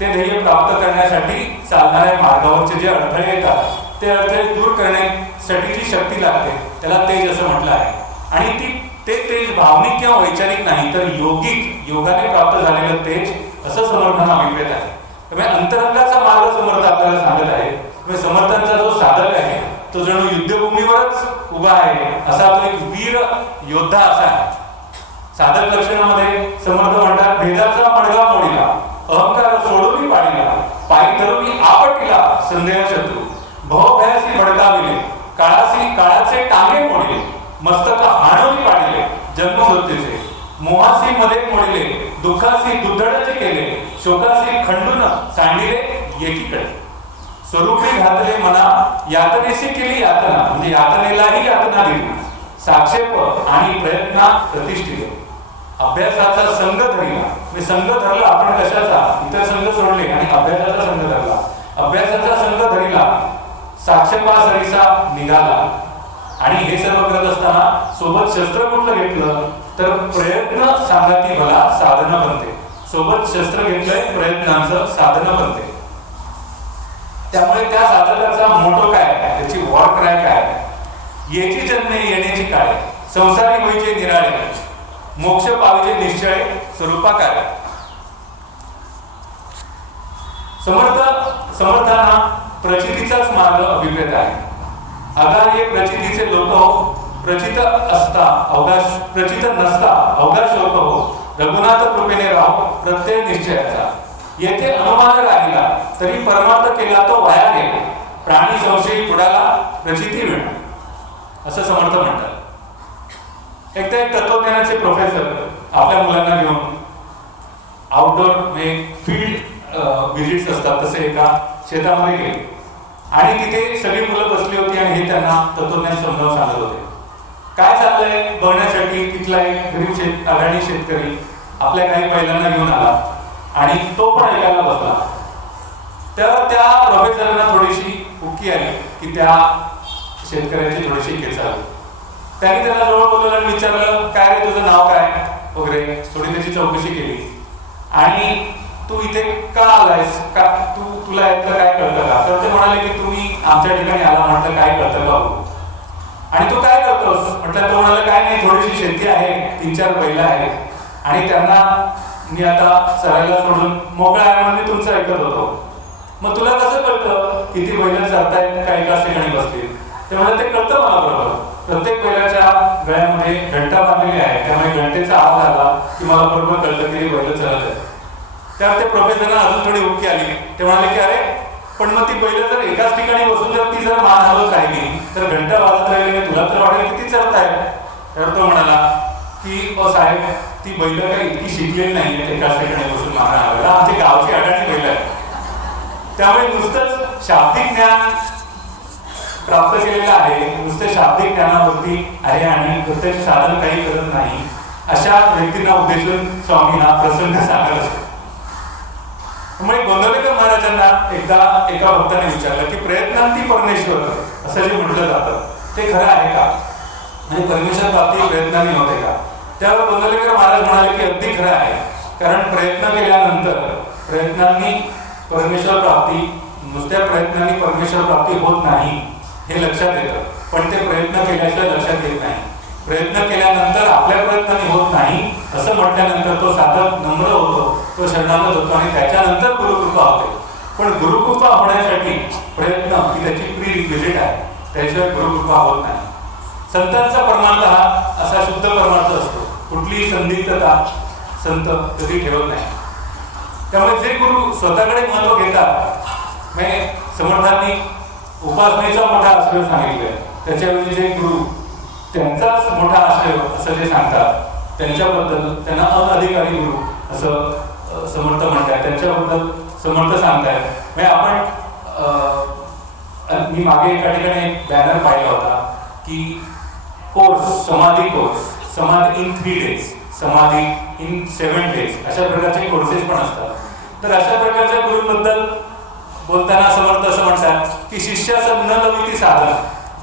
ते ध्येय प्राप्त करण्यासाठी चालणाऱ्या मार्गावरचे जे अडथळे येतात ते अडथळे दूर करण्यासाठीची शक्ती लागते, त्याला तेज असं म्हटलं आहे. आणि ते तेज भावनिक किंवा वैचारिक नाही तर योगाने प्राप्त झालेलं तेज असं समर्थांना अभिप्रेत आहे. त्यामुळे अंतरंगाचा मार्ग समर्थ आपल्याला सांगत आहे. त्यामुळे समर्थांचा जो साधक आहे तो जणू युद्धभूमीवरच उभा आहे, असा तो एक वीर योद्धा असा आहे. साधक लक्षणामध्ये समर्थ म्हणतात, भेदाचा मडगा मोडीला, अहंकार सोडून पाडीला, पायी धरून आपटीला संदेह शत्रू, भवभयासी भडकाविले, काळाचे टांगे मोडले, मस्तक हाणवली पाडिले, जन्म मृत्यूचे, मोहासी मध्ये मोडले, दुःखासी दुधडचे केले, शोकासी खंडून सांडिले एकीकडे, स्वरूपी घातले मना, यातनेशी केली यातना, म्हणजे यातनेलाही यातना दिली, साक्षेप आणि प्रयत्ना प्रतिष्ठिले, अभ्यासाचा संघ धरला. मी संघ धरला आपण कशाचा, इतर संघ सोडले आणि अभ्यासाचा संघ धरला. अभ्यासाचा संघ धरला, साक्षेपा सरीसा निघाला. आणि हे सर्व करत असताना सोबत शस्त्र कुठलं घेतलं तर प्रयत्न सांगाती भला साधन बनते. सोबत शस्त्र घेतलंय, प्रयत्नांचं साधन बनते. त्यामुळे त्या साधकाचा मोठं काय, त्याची वॉर क्राय काय, येची जन्मे येण्याची काय, संसारी होईचे निराळे, मोक्ष पाविजे निश्चय स्वरूपाकार. समर्थांना प्रचितीचाच मार्ग अभिप्रेत आहे. अगार्य प्रचितीचे लोक प्रचित असता प्रचित नसता अवघा शोक हो, रघुनाथ कृपेने राहो प्रत्यय निश्चयाचा. येथे अनुमान राहिला तरी परमार्थ केला तो वाया गेला, प्राणी संशयी बुडाला प्रचिती मिळणार, असं समर्थ म्हणतात. एकदा एक तत्वज्ञानाचे प्रोफेसर आपल्या मुलांना घेऊन आउटडोर फील्ड व्हिजिट्स असतात तसे एका शेतामध्ये गेले आणि तिथे सगळी मुलं बसली होती आणि हे त्यांना तत्वज्ञान समजावून सांगत होते. काय चाललंय बघण्यासाठी तिथला एक गरीब अडाणी शेतकरी आपल्या काही बैलांना घेऊन आला आणि तो पण ऐकायला बसला. तर त्या प्रोफेसरांना थोडीशी उकी आली की त्या शेतकऱ्याची थोडीशी केचाळली. त्यांनी त्याला जवळ बोलवलं आणि विचारलं, काय रे तुझं नाव काय वगैरे, थोडी त्याची चौकशी केली. आणि तू इथे का आलायस, का तुला यातलं काय कळतं का. तर ते म्हणाले की तुम्ही आमच्या ठिकाणी आला, म्हटलं काय कळतं का बघू. आणि तू काय करतोस म्हटलं. तो म्हणाला काय नाही, थोडीशी शेती आहे, 3-4 बैल आहेत आणि त्यांना मी आता चरायला सोडून मोकळा आहे म्हणून मी तुमचं ऐकत होतो. मग तुला कसं कळतं किती बैल चरतायत का एकाच ठिकाणी बसतील. ते म्हणाले ते कळतं मला बरोबर, प्रत्येक बैलाच्या गळ्यामध्ये घंटा बांधलेली आहे, त्यामुळे घंटेचा आवाज आला की मला बरोबर कळतं की बैल चरत आहेत. त्यावर ते प्रोफेसरला अजून थोडी उकी आली. ते म्हणाले की अरे पण मग ती बैल जर एकाच ठिकाणी बसून जर ती जर मान हलवत राहिली तर घंटा वाजत राहिली तुला तर वाटेल किती चरतायत. तर तो म्हणाला की साहेब ती बैल काही इतकी शिकलेली नाही एकाच ठिकाणी बसून मान हलवायला, आमची गावची अडाणी बैल आहे. त्यामुळे नुसतंच शाब्दिक ज्ञान प्राप्त केलेलं आहे, नुसतं शाब्दिक ज्ञानावरती आहे आणि प्रत्यक्ष साधन काही करत नाही, अशा व्यक्तींना उद्देशून स्वामी हा प्रसंग सांगत असतो. त्यामुळे गोंदवलेकर महाराजांना एकदा एका भक्ताने विचारलं की प्रयत्नांती परमेश्वर असं जे म्हटलं जातं ते खरं आहे का, आणि परमेश्वर प्राप्ती प्रयत्नांनी होते का. त्यावर गोंदवलेकर महाराज म्हणाले की अगदी खरं आहे, कारण प्रयत्न केल्यानंतर प्रयत्नांनी परमेश्वर प्राप्ती, नुसत्या प्रयत्नांनी परमेश्वर प्राप्ती होत नाही हे लक्षात येतं, पण ते प्रयत्न केल्याशिवाय लक्षात येत नाही. प्रयत्न केल्यानंतर आपल्या प्रयत्नांनी होत नाही असं म्हटल्यानंतर तो साधक नम्र होतो, तो शरणागत होतो आणि त्याच्यानंतर गुरुकृपा होते. पण गुरुकृपा होण्यासाठी प्रयत्न ही त्याची प्री रिक्विजिट आहे, त्याशिवाय गुरुकृपा होत नाही. संतांचा परमार्थ हा असा शुद्ध परमार्थ असतो, कुठलीही संदिग्धता संत कधी ठेवत नाही. त्यामुळे जे गुरु स्वतःकडे महत्व घेतात, म्हणजे समर्थांनी उपासनेचा मोठा आश्रय सांगितलाय, त्याच्याऐवजी जे गुरु त्यांचाच मोठा आश्रय असं जे सांगतात त्यांच्याबद्दल त्यांना अनधिकारी गुरु असं समर्थ म्हणतात, त्यांच्याबद्दल समर्थ सांगतायत. म्हणजे आपण मी मागे एका ठिकाणी एक बॅनर पाहिला होता की कोर्स, समाधी कोर्स, समाधी इन 3 days, समाधी इन 7 days, अशा प्रकारचे कोर्सेस पण असतात. तर अशा प्रकारच्या गुरूंबद्दल बोलताना समर्थ असं म्हणतात की शिष्यासम न लविती साधन,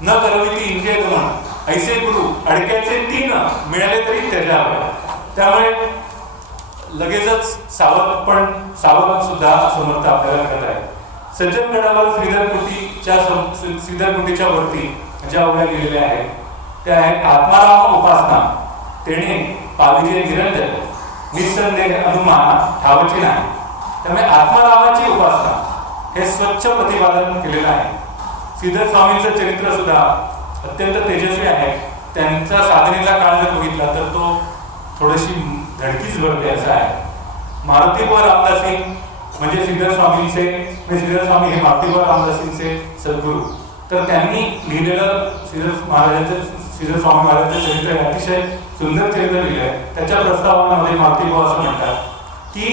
न करविती इंद्रिय गमन, ऐसे गुरु अडक्याचे 3 मिळाले तरी त्याच्यावर. त्यामुळे लगेचच सावध सुद्धा समर्थ आपल्याला करत आहे. सज्जनगडावर श्रीधर कुटीच्या वरती ज्या ओव्या लिहिलेल्या आहेत त्या आहेत आत्माराम उपासना तेणे पाविजे निरंजन निसंदेह अनुमाना ठावची नाही. त्यामुळे आत्मारामाची उपासना हे स्वच्छ प्रतिपादन केलेलं आहे. श्रीधर स्वामींचं चरित्र सुद्धा अत्यंत तेजस्वी आहे. त्यांचा साधनेचा काळ जर बघितला तर तो थोडीशी धडकीच भरते असा आहे. मारुतीबुवा रामदासी म्हणजे श्रीधर स्वामी हे मारुतीबुवा रामदासींचे सद्गुरू. तर त्यांनी लिहिलेलं श्रीधर स्वामी महाराजांचं चरित्र अतिशय सुंदर चरित्र लिहिलं आहे. त्याच्या प्रस्तावनामध्ये मारुतीबुवा असं म्हणतात की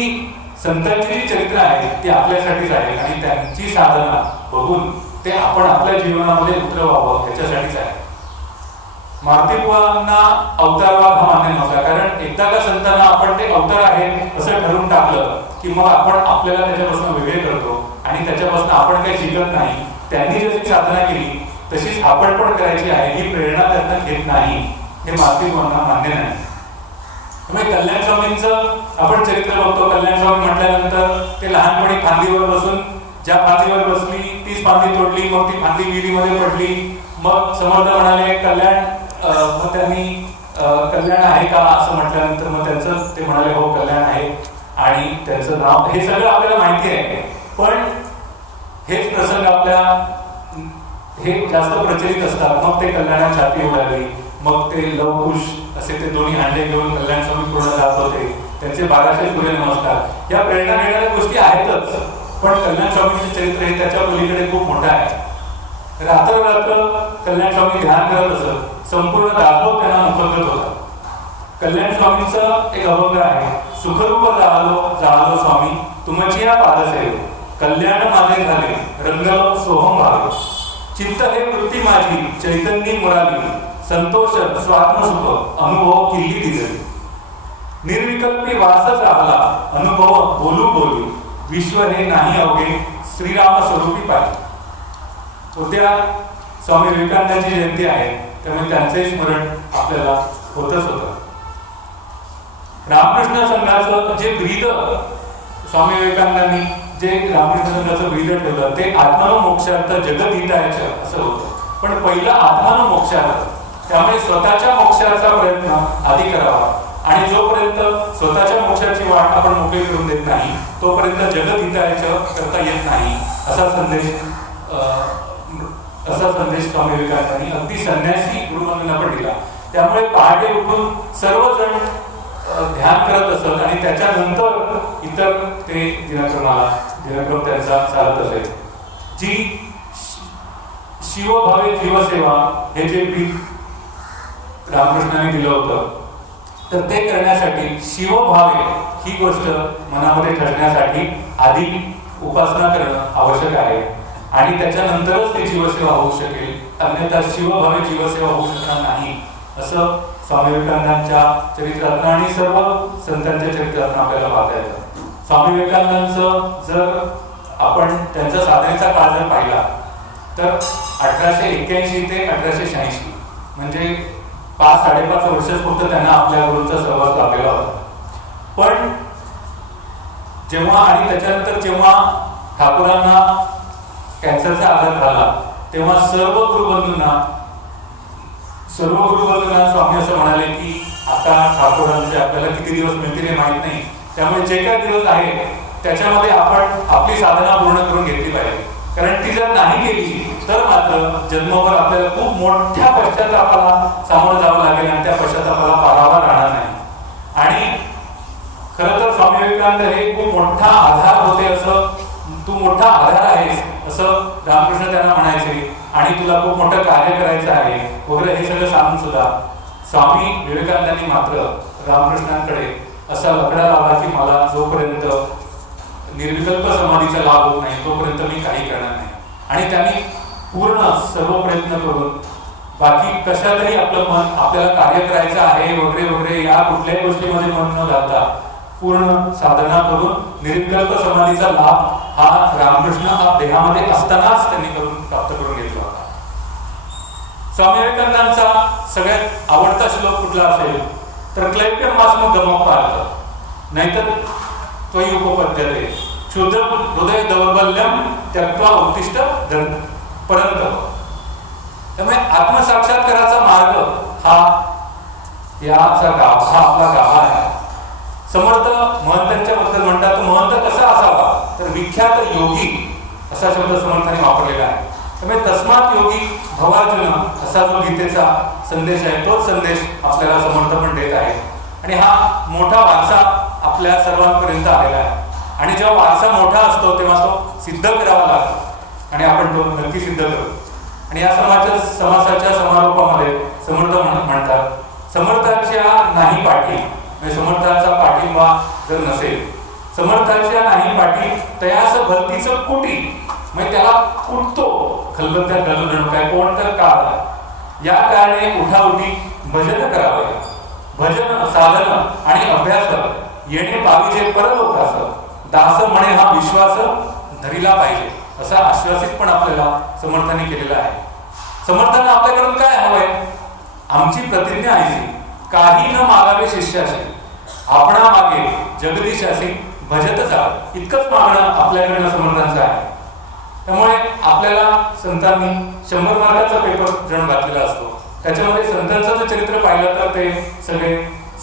संतांची जी चरित्र आहेत ती आपल्यासाठीच आहे आणि त्यांची साधना बघून ते आपण आपल्या जीवनामध्ये उतरवावं याच्यासाठीच आहे. मारुतीबुवांना अवतारवाद हा मान्य नव्हता, कारण एकदा का संतांना आपण ते अवतार आहेत असं ठरवून टाकलं की मग आपण आपल्याला त्याच्यापासून वेगळे करतो आणि त्याच्यापासून आपण काही शिकत नाही. त्यांनी जशी साधना केली तशीच आपण पण करायची आहे ही प्रेरणा त्यांना घेत नाही, हे मारुतीबुवांना मान्य नाही. त्यामुळे कल्याण स्वामींचं आपण चरित्र बघतो. कल्याण स्वामी म्हटल्यानंतर ते लहानपणी फांदीवर बसून ज्या फांदीवर बसली तीच फांदी तोडली, मग ती फांदी विहिरीमध्ये पडली. मग समर्थ म्हणाले कल्याण, मग त्यांनी कल्याण आहे का असं म्हटल्यानंतर मग त्यांचं ते म्हणाले हो कल्याण आहे आणि त्यांचं नाव, हे सगळं आपल्याला माहिती आहे. पण हेच प्रसंग हे जास्त प्रचलित असतात. मग ते कल्याणात छाती उडाली, मग ते लवकुश असे ते दोन्ही हांडे घेऊन कल्याण स्वामी पूर्ण जात होते, त्यांचे 1200 सूर्यनमस्कार या प्रेरणा देणाऱ्या गोष्टी आहेतच. पण कल्याण स्वामींचे चरित्र हे त्याच्या पलीकडे खूप मोठं आहे. रात्र कल्याण स्वामी ध्यान करत असत. संपूर्ण दासबोध त्यांना मुखगत होता. कल्याण स्वामींचं एक अभंग आहे, सुखरूप जाळलो स्वामी तुमची या पादसेवे, कल्याण माझे झाले रंगलो सोहम भावे, चित्त हे वृत्ती माझी चैतन्य मुराली, संतोष स्वात्मसुख अनुभव किल्ली दिजली, निर्विकल्पी वासच राहला अनुभव बोलू विश्व हे नाही अवघे श्रीराम स्वरूपी पाहिजे. उद्या स्वामी विवेकानंदांची जयंती आहे, त्यामुळे त्यांचे स्मरण आपल्याला होतच होतं. रामकृष्ण संघाचं जे ब्रीद स्वामी विवेकानंदांनी जे रामकृष्ण संघाचं ब्रीद ठेवलं ते आत्ममोक्षार्थ जगद्गीताचं असं होतं. पण पहिला आत्ममोक्षार्थ, त्यामुळे स्वतःच्या मोक्षाचा प्रयत्न आधी करावा आणि जोपर्यंत स्वतःच्या मोक्षाची वाट आपण मोकळी करून देत नाही तोपर्यंत जगद्गीताचं करता येत नाही असा संदेश स्वामी विवेकानंदांनी अगदी संन्यासी गुरुवंदना पण दिला. त्यामुळे पहाटे उठून सर्वजण ध्यान करत असत आणि त्याच्यानंतर इतर ते दिनक्रम त्यांचा चालत असेल. जी शिवभावे जीवसेवा हे जे ब्रीद रामकृष्णाने दिलं होतं तर ते करण्यासाठी शिवभावे ही गोष्ट मनामध्ये ठरण्यासाठी आधी उपासना करणं आवश्यक आहे आणि त्याच्यानंतरच ती जीवसेवा होऊ शकेल. अन्यथा शिवभावे जीवसेवा होऊ शकणार नाही असं स्वामी विवेकानंदांच्या चरित्रातून आणि सर्व संतांच्या चरित्रातून आपल्याला पाहता येतं. स्वामी विवेकानंदांचं जर आपण त्यांचा साधनेचा काळ जर पाहिला तर 1881 ते 1886 म्हणजे 5-5.5 वर्षच फक्त त्यांना आपल्या गुरूंचा सहवास लाभलेला होता. पण जेव्हा आणि त्याच्यानंतर जेव्हा ठाकूरांना कॅन्सरचा आजार झाला तेव्हा सर्व गुरुबंधूंना स्वामी असं म्हणाले की आता ठाकूरांचे आपल्याला किती दिवस मिळतील हे माहित नाही, त्यामुळे जे काही दिवस आहे त्याच्यामध्ये आपण आपली साधना पूर्ण करून घेतली पाहिजे. कारण ती जर नाही केली तर मात्र जन्मभर आपल्याला खूप मोठ्या पश्चातापाला सामोरं जावं लागेल आणि त्या पश्चातापाला पारावा राहणार नाही. आणि खरं तर स्वामी विवेकानंद हे खूप मोठा आधार होते, असं तू मोठा आधार आहेस असं रामकृष्ण त्यांना म्हणायचे आणि तुला खूप मोठं कार्य करायचं आहे वगैरे हे सगळं सांगून सुद्धा स्वामी विवेकानंदांनी मात्र रामकृष्णांकडे असा लकडा लावला की मला जोपर्यंत निर्विकल्प समाधीचा लाभ होत नाही तोपर्यंत मी काही करणार नाही. आणि त्यांनी पूर्ण सर्व प्रयत्न करून बाकी कशातही आपलं मन आपल्याला कार्य करायचं आहे वगैरे वगैरे या कुठल्याही गोष्टीमध्ये मन न घालता पूर्ण साधना करून निर्विकल्प समाधीचा लाभ हा रामकृष्ण हा देहामध्ये असतानाच त्यांनी प्राप्त करून घेतला होता. स्वामी विवेकानंदांचा सगळ्यात आवडता श्लोक कुठला असेल तर क्लैप्यम मास्म गमपार्थ नाहीतर त्वयि उपपद्यते क्षुद्र हृदय दौर्बल्यम त्यक्त्वा उत्तिष्ठ परंतप. त्यामुळे आत्मसाक्षात्काराचा मार्ग हा आपला गाभा आहे. समर्थ महंतांच्या बद्दल म्हणतात महंत कसा असावा तर विख्यात योगी असा शब्द समर्थाने वापरलेला आहे. त्यामुळे तस्मात योगी भवार्जुन असा जो गीतेचा संदेश आहे तोच संदेश आपल्याला समर्थ पण देत आहे. आणि हा मोठा वारसा आपल्या सर्वांपर्यंत आलेला आहे. आणि जेव्हा वारसा मोठा असतो तेव्हा तो सिद्ध करावा लागतो आणि आपण तो नक्की सिद्ध करू. आणि या समासाच्या समारोपामध्ये समर्थ म्हणतात समर्थाच्या नाही पाठी म्हणजे समर्थाचा पाठिंबा जर नसेल समर्थाच्या नाही पाठी तयास भक्तीचं कुटी म्हणजे त्याला कुटतो खलबत्त्या घालून काय कोणतं काळ या कारणे उठाउठी भजन करावे. भजन साधन आणि अभ्यास येणे पाहिजे परलोकास दास म्हणे हा विश्वास धरीला पाहिजे असा आश्वासित पण आपल्याला समर्थांनी केलेला आहे. समर्थांना आपल्याकडून काय हवंय आमची प्रतिज्ञा आहे काही न मागावे शिष्याशी आपणा मागे जगदीशाशी भजत जावं इतकंच मागणं आपल्याकडनं समर्थांचं आहे. त्यामुळे आपल्याला संतांनी 100 मार्काचा पेपर जण घातलेला असतो. त्याच्यामध्ये संतांचं जर चरित्र पाहिलं तर ते सगळे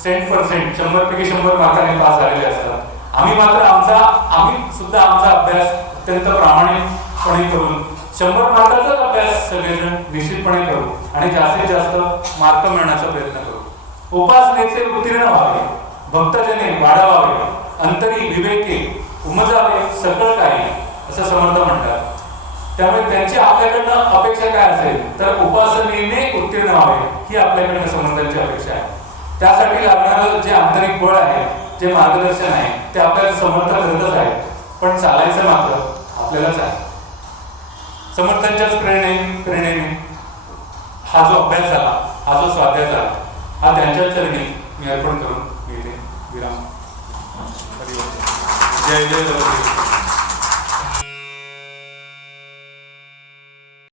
100% 100 पैकी 100 मार्काने पास झालेले असतात. आम्ही मात्र आम्ही सुद्धा आमचा अभ्यास अत्यंत प्रामाणिकपणे करून 100 मार्काचाच अभ्यास सगळेजण निश्चितपणे करू आणि जास्तीत जास्त मार्क मिळवण्याचा प्रयत्न करू. उपासनेचे उत्तीर्ण व्हावे भक्तजने वाढवावे अंतरी विवेके उमजावे सकळ काही असं समर्थ म्हणतात. त्यामुळे त्यांची आपल्याकडनं अपेक्षा काय असेल तर उपासनेने उत्तीर्ण व्हावे ही आपल्याकडनं समर्थांची अपेक्षा आहे. त्यासाठी लागणारं जे आंतरिक बळ आहे जे मार्गदर्शन आहे ते आपल्याला समर्थ करतच आहे पण चालायचं मात्र आपल्यालाच आहे. समर्थांच्याच प्रेरणेने हा जो अभ्यास झाला हा जो स्वाध्याय झाला हा त्यांच्या चरणी मी अर्पण करून घेते विराम. जय जय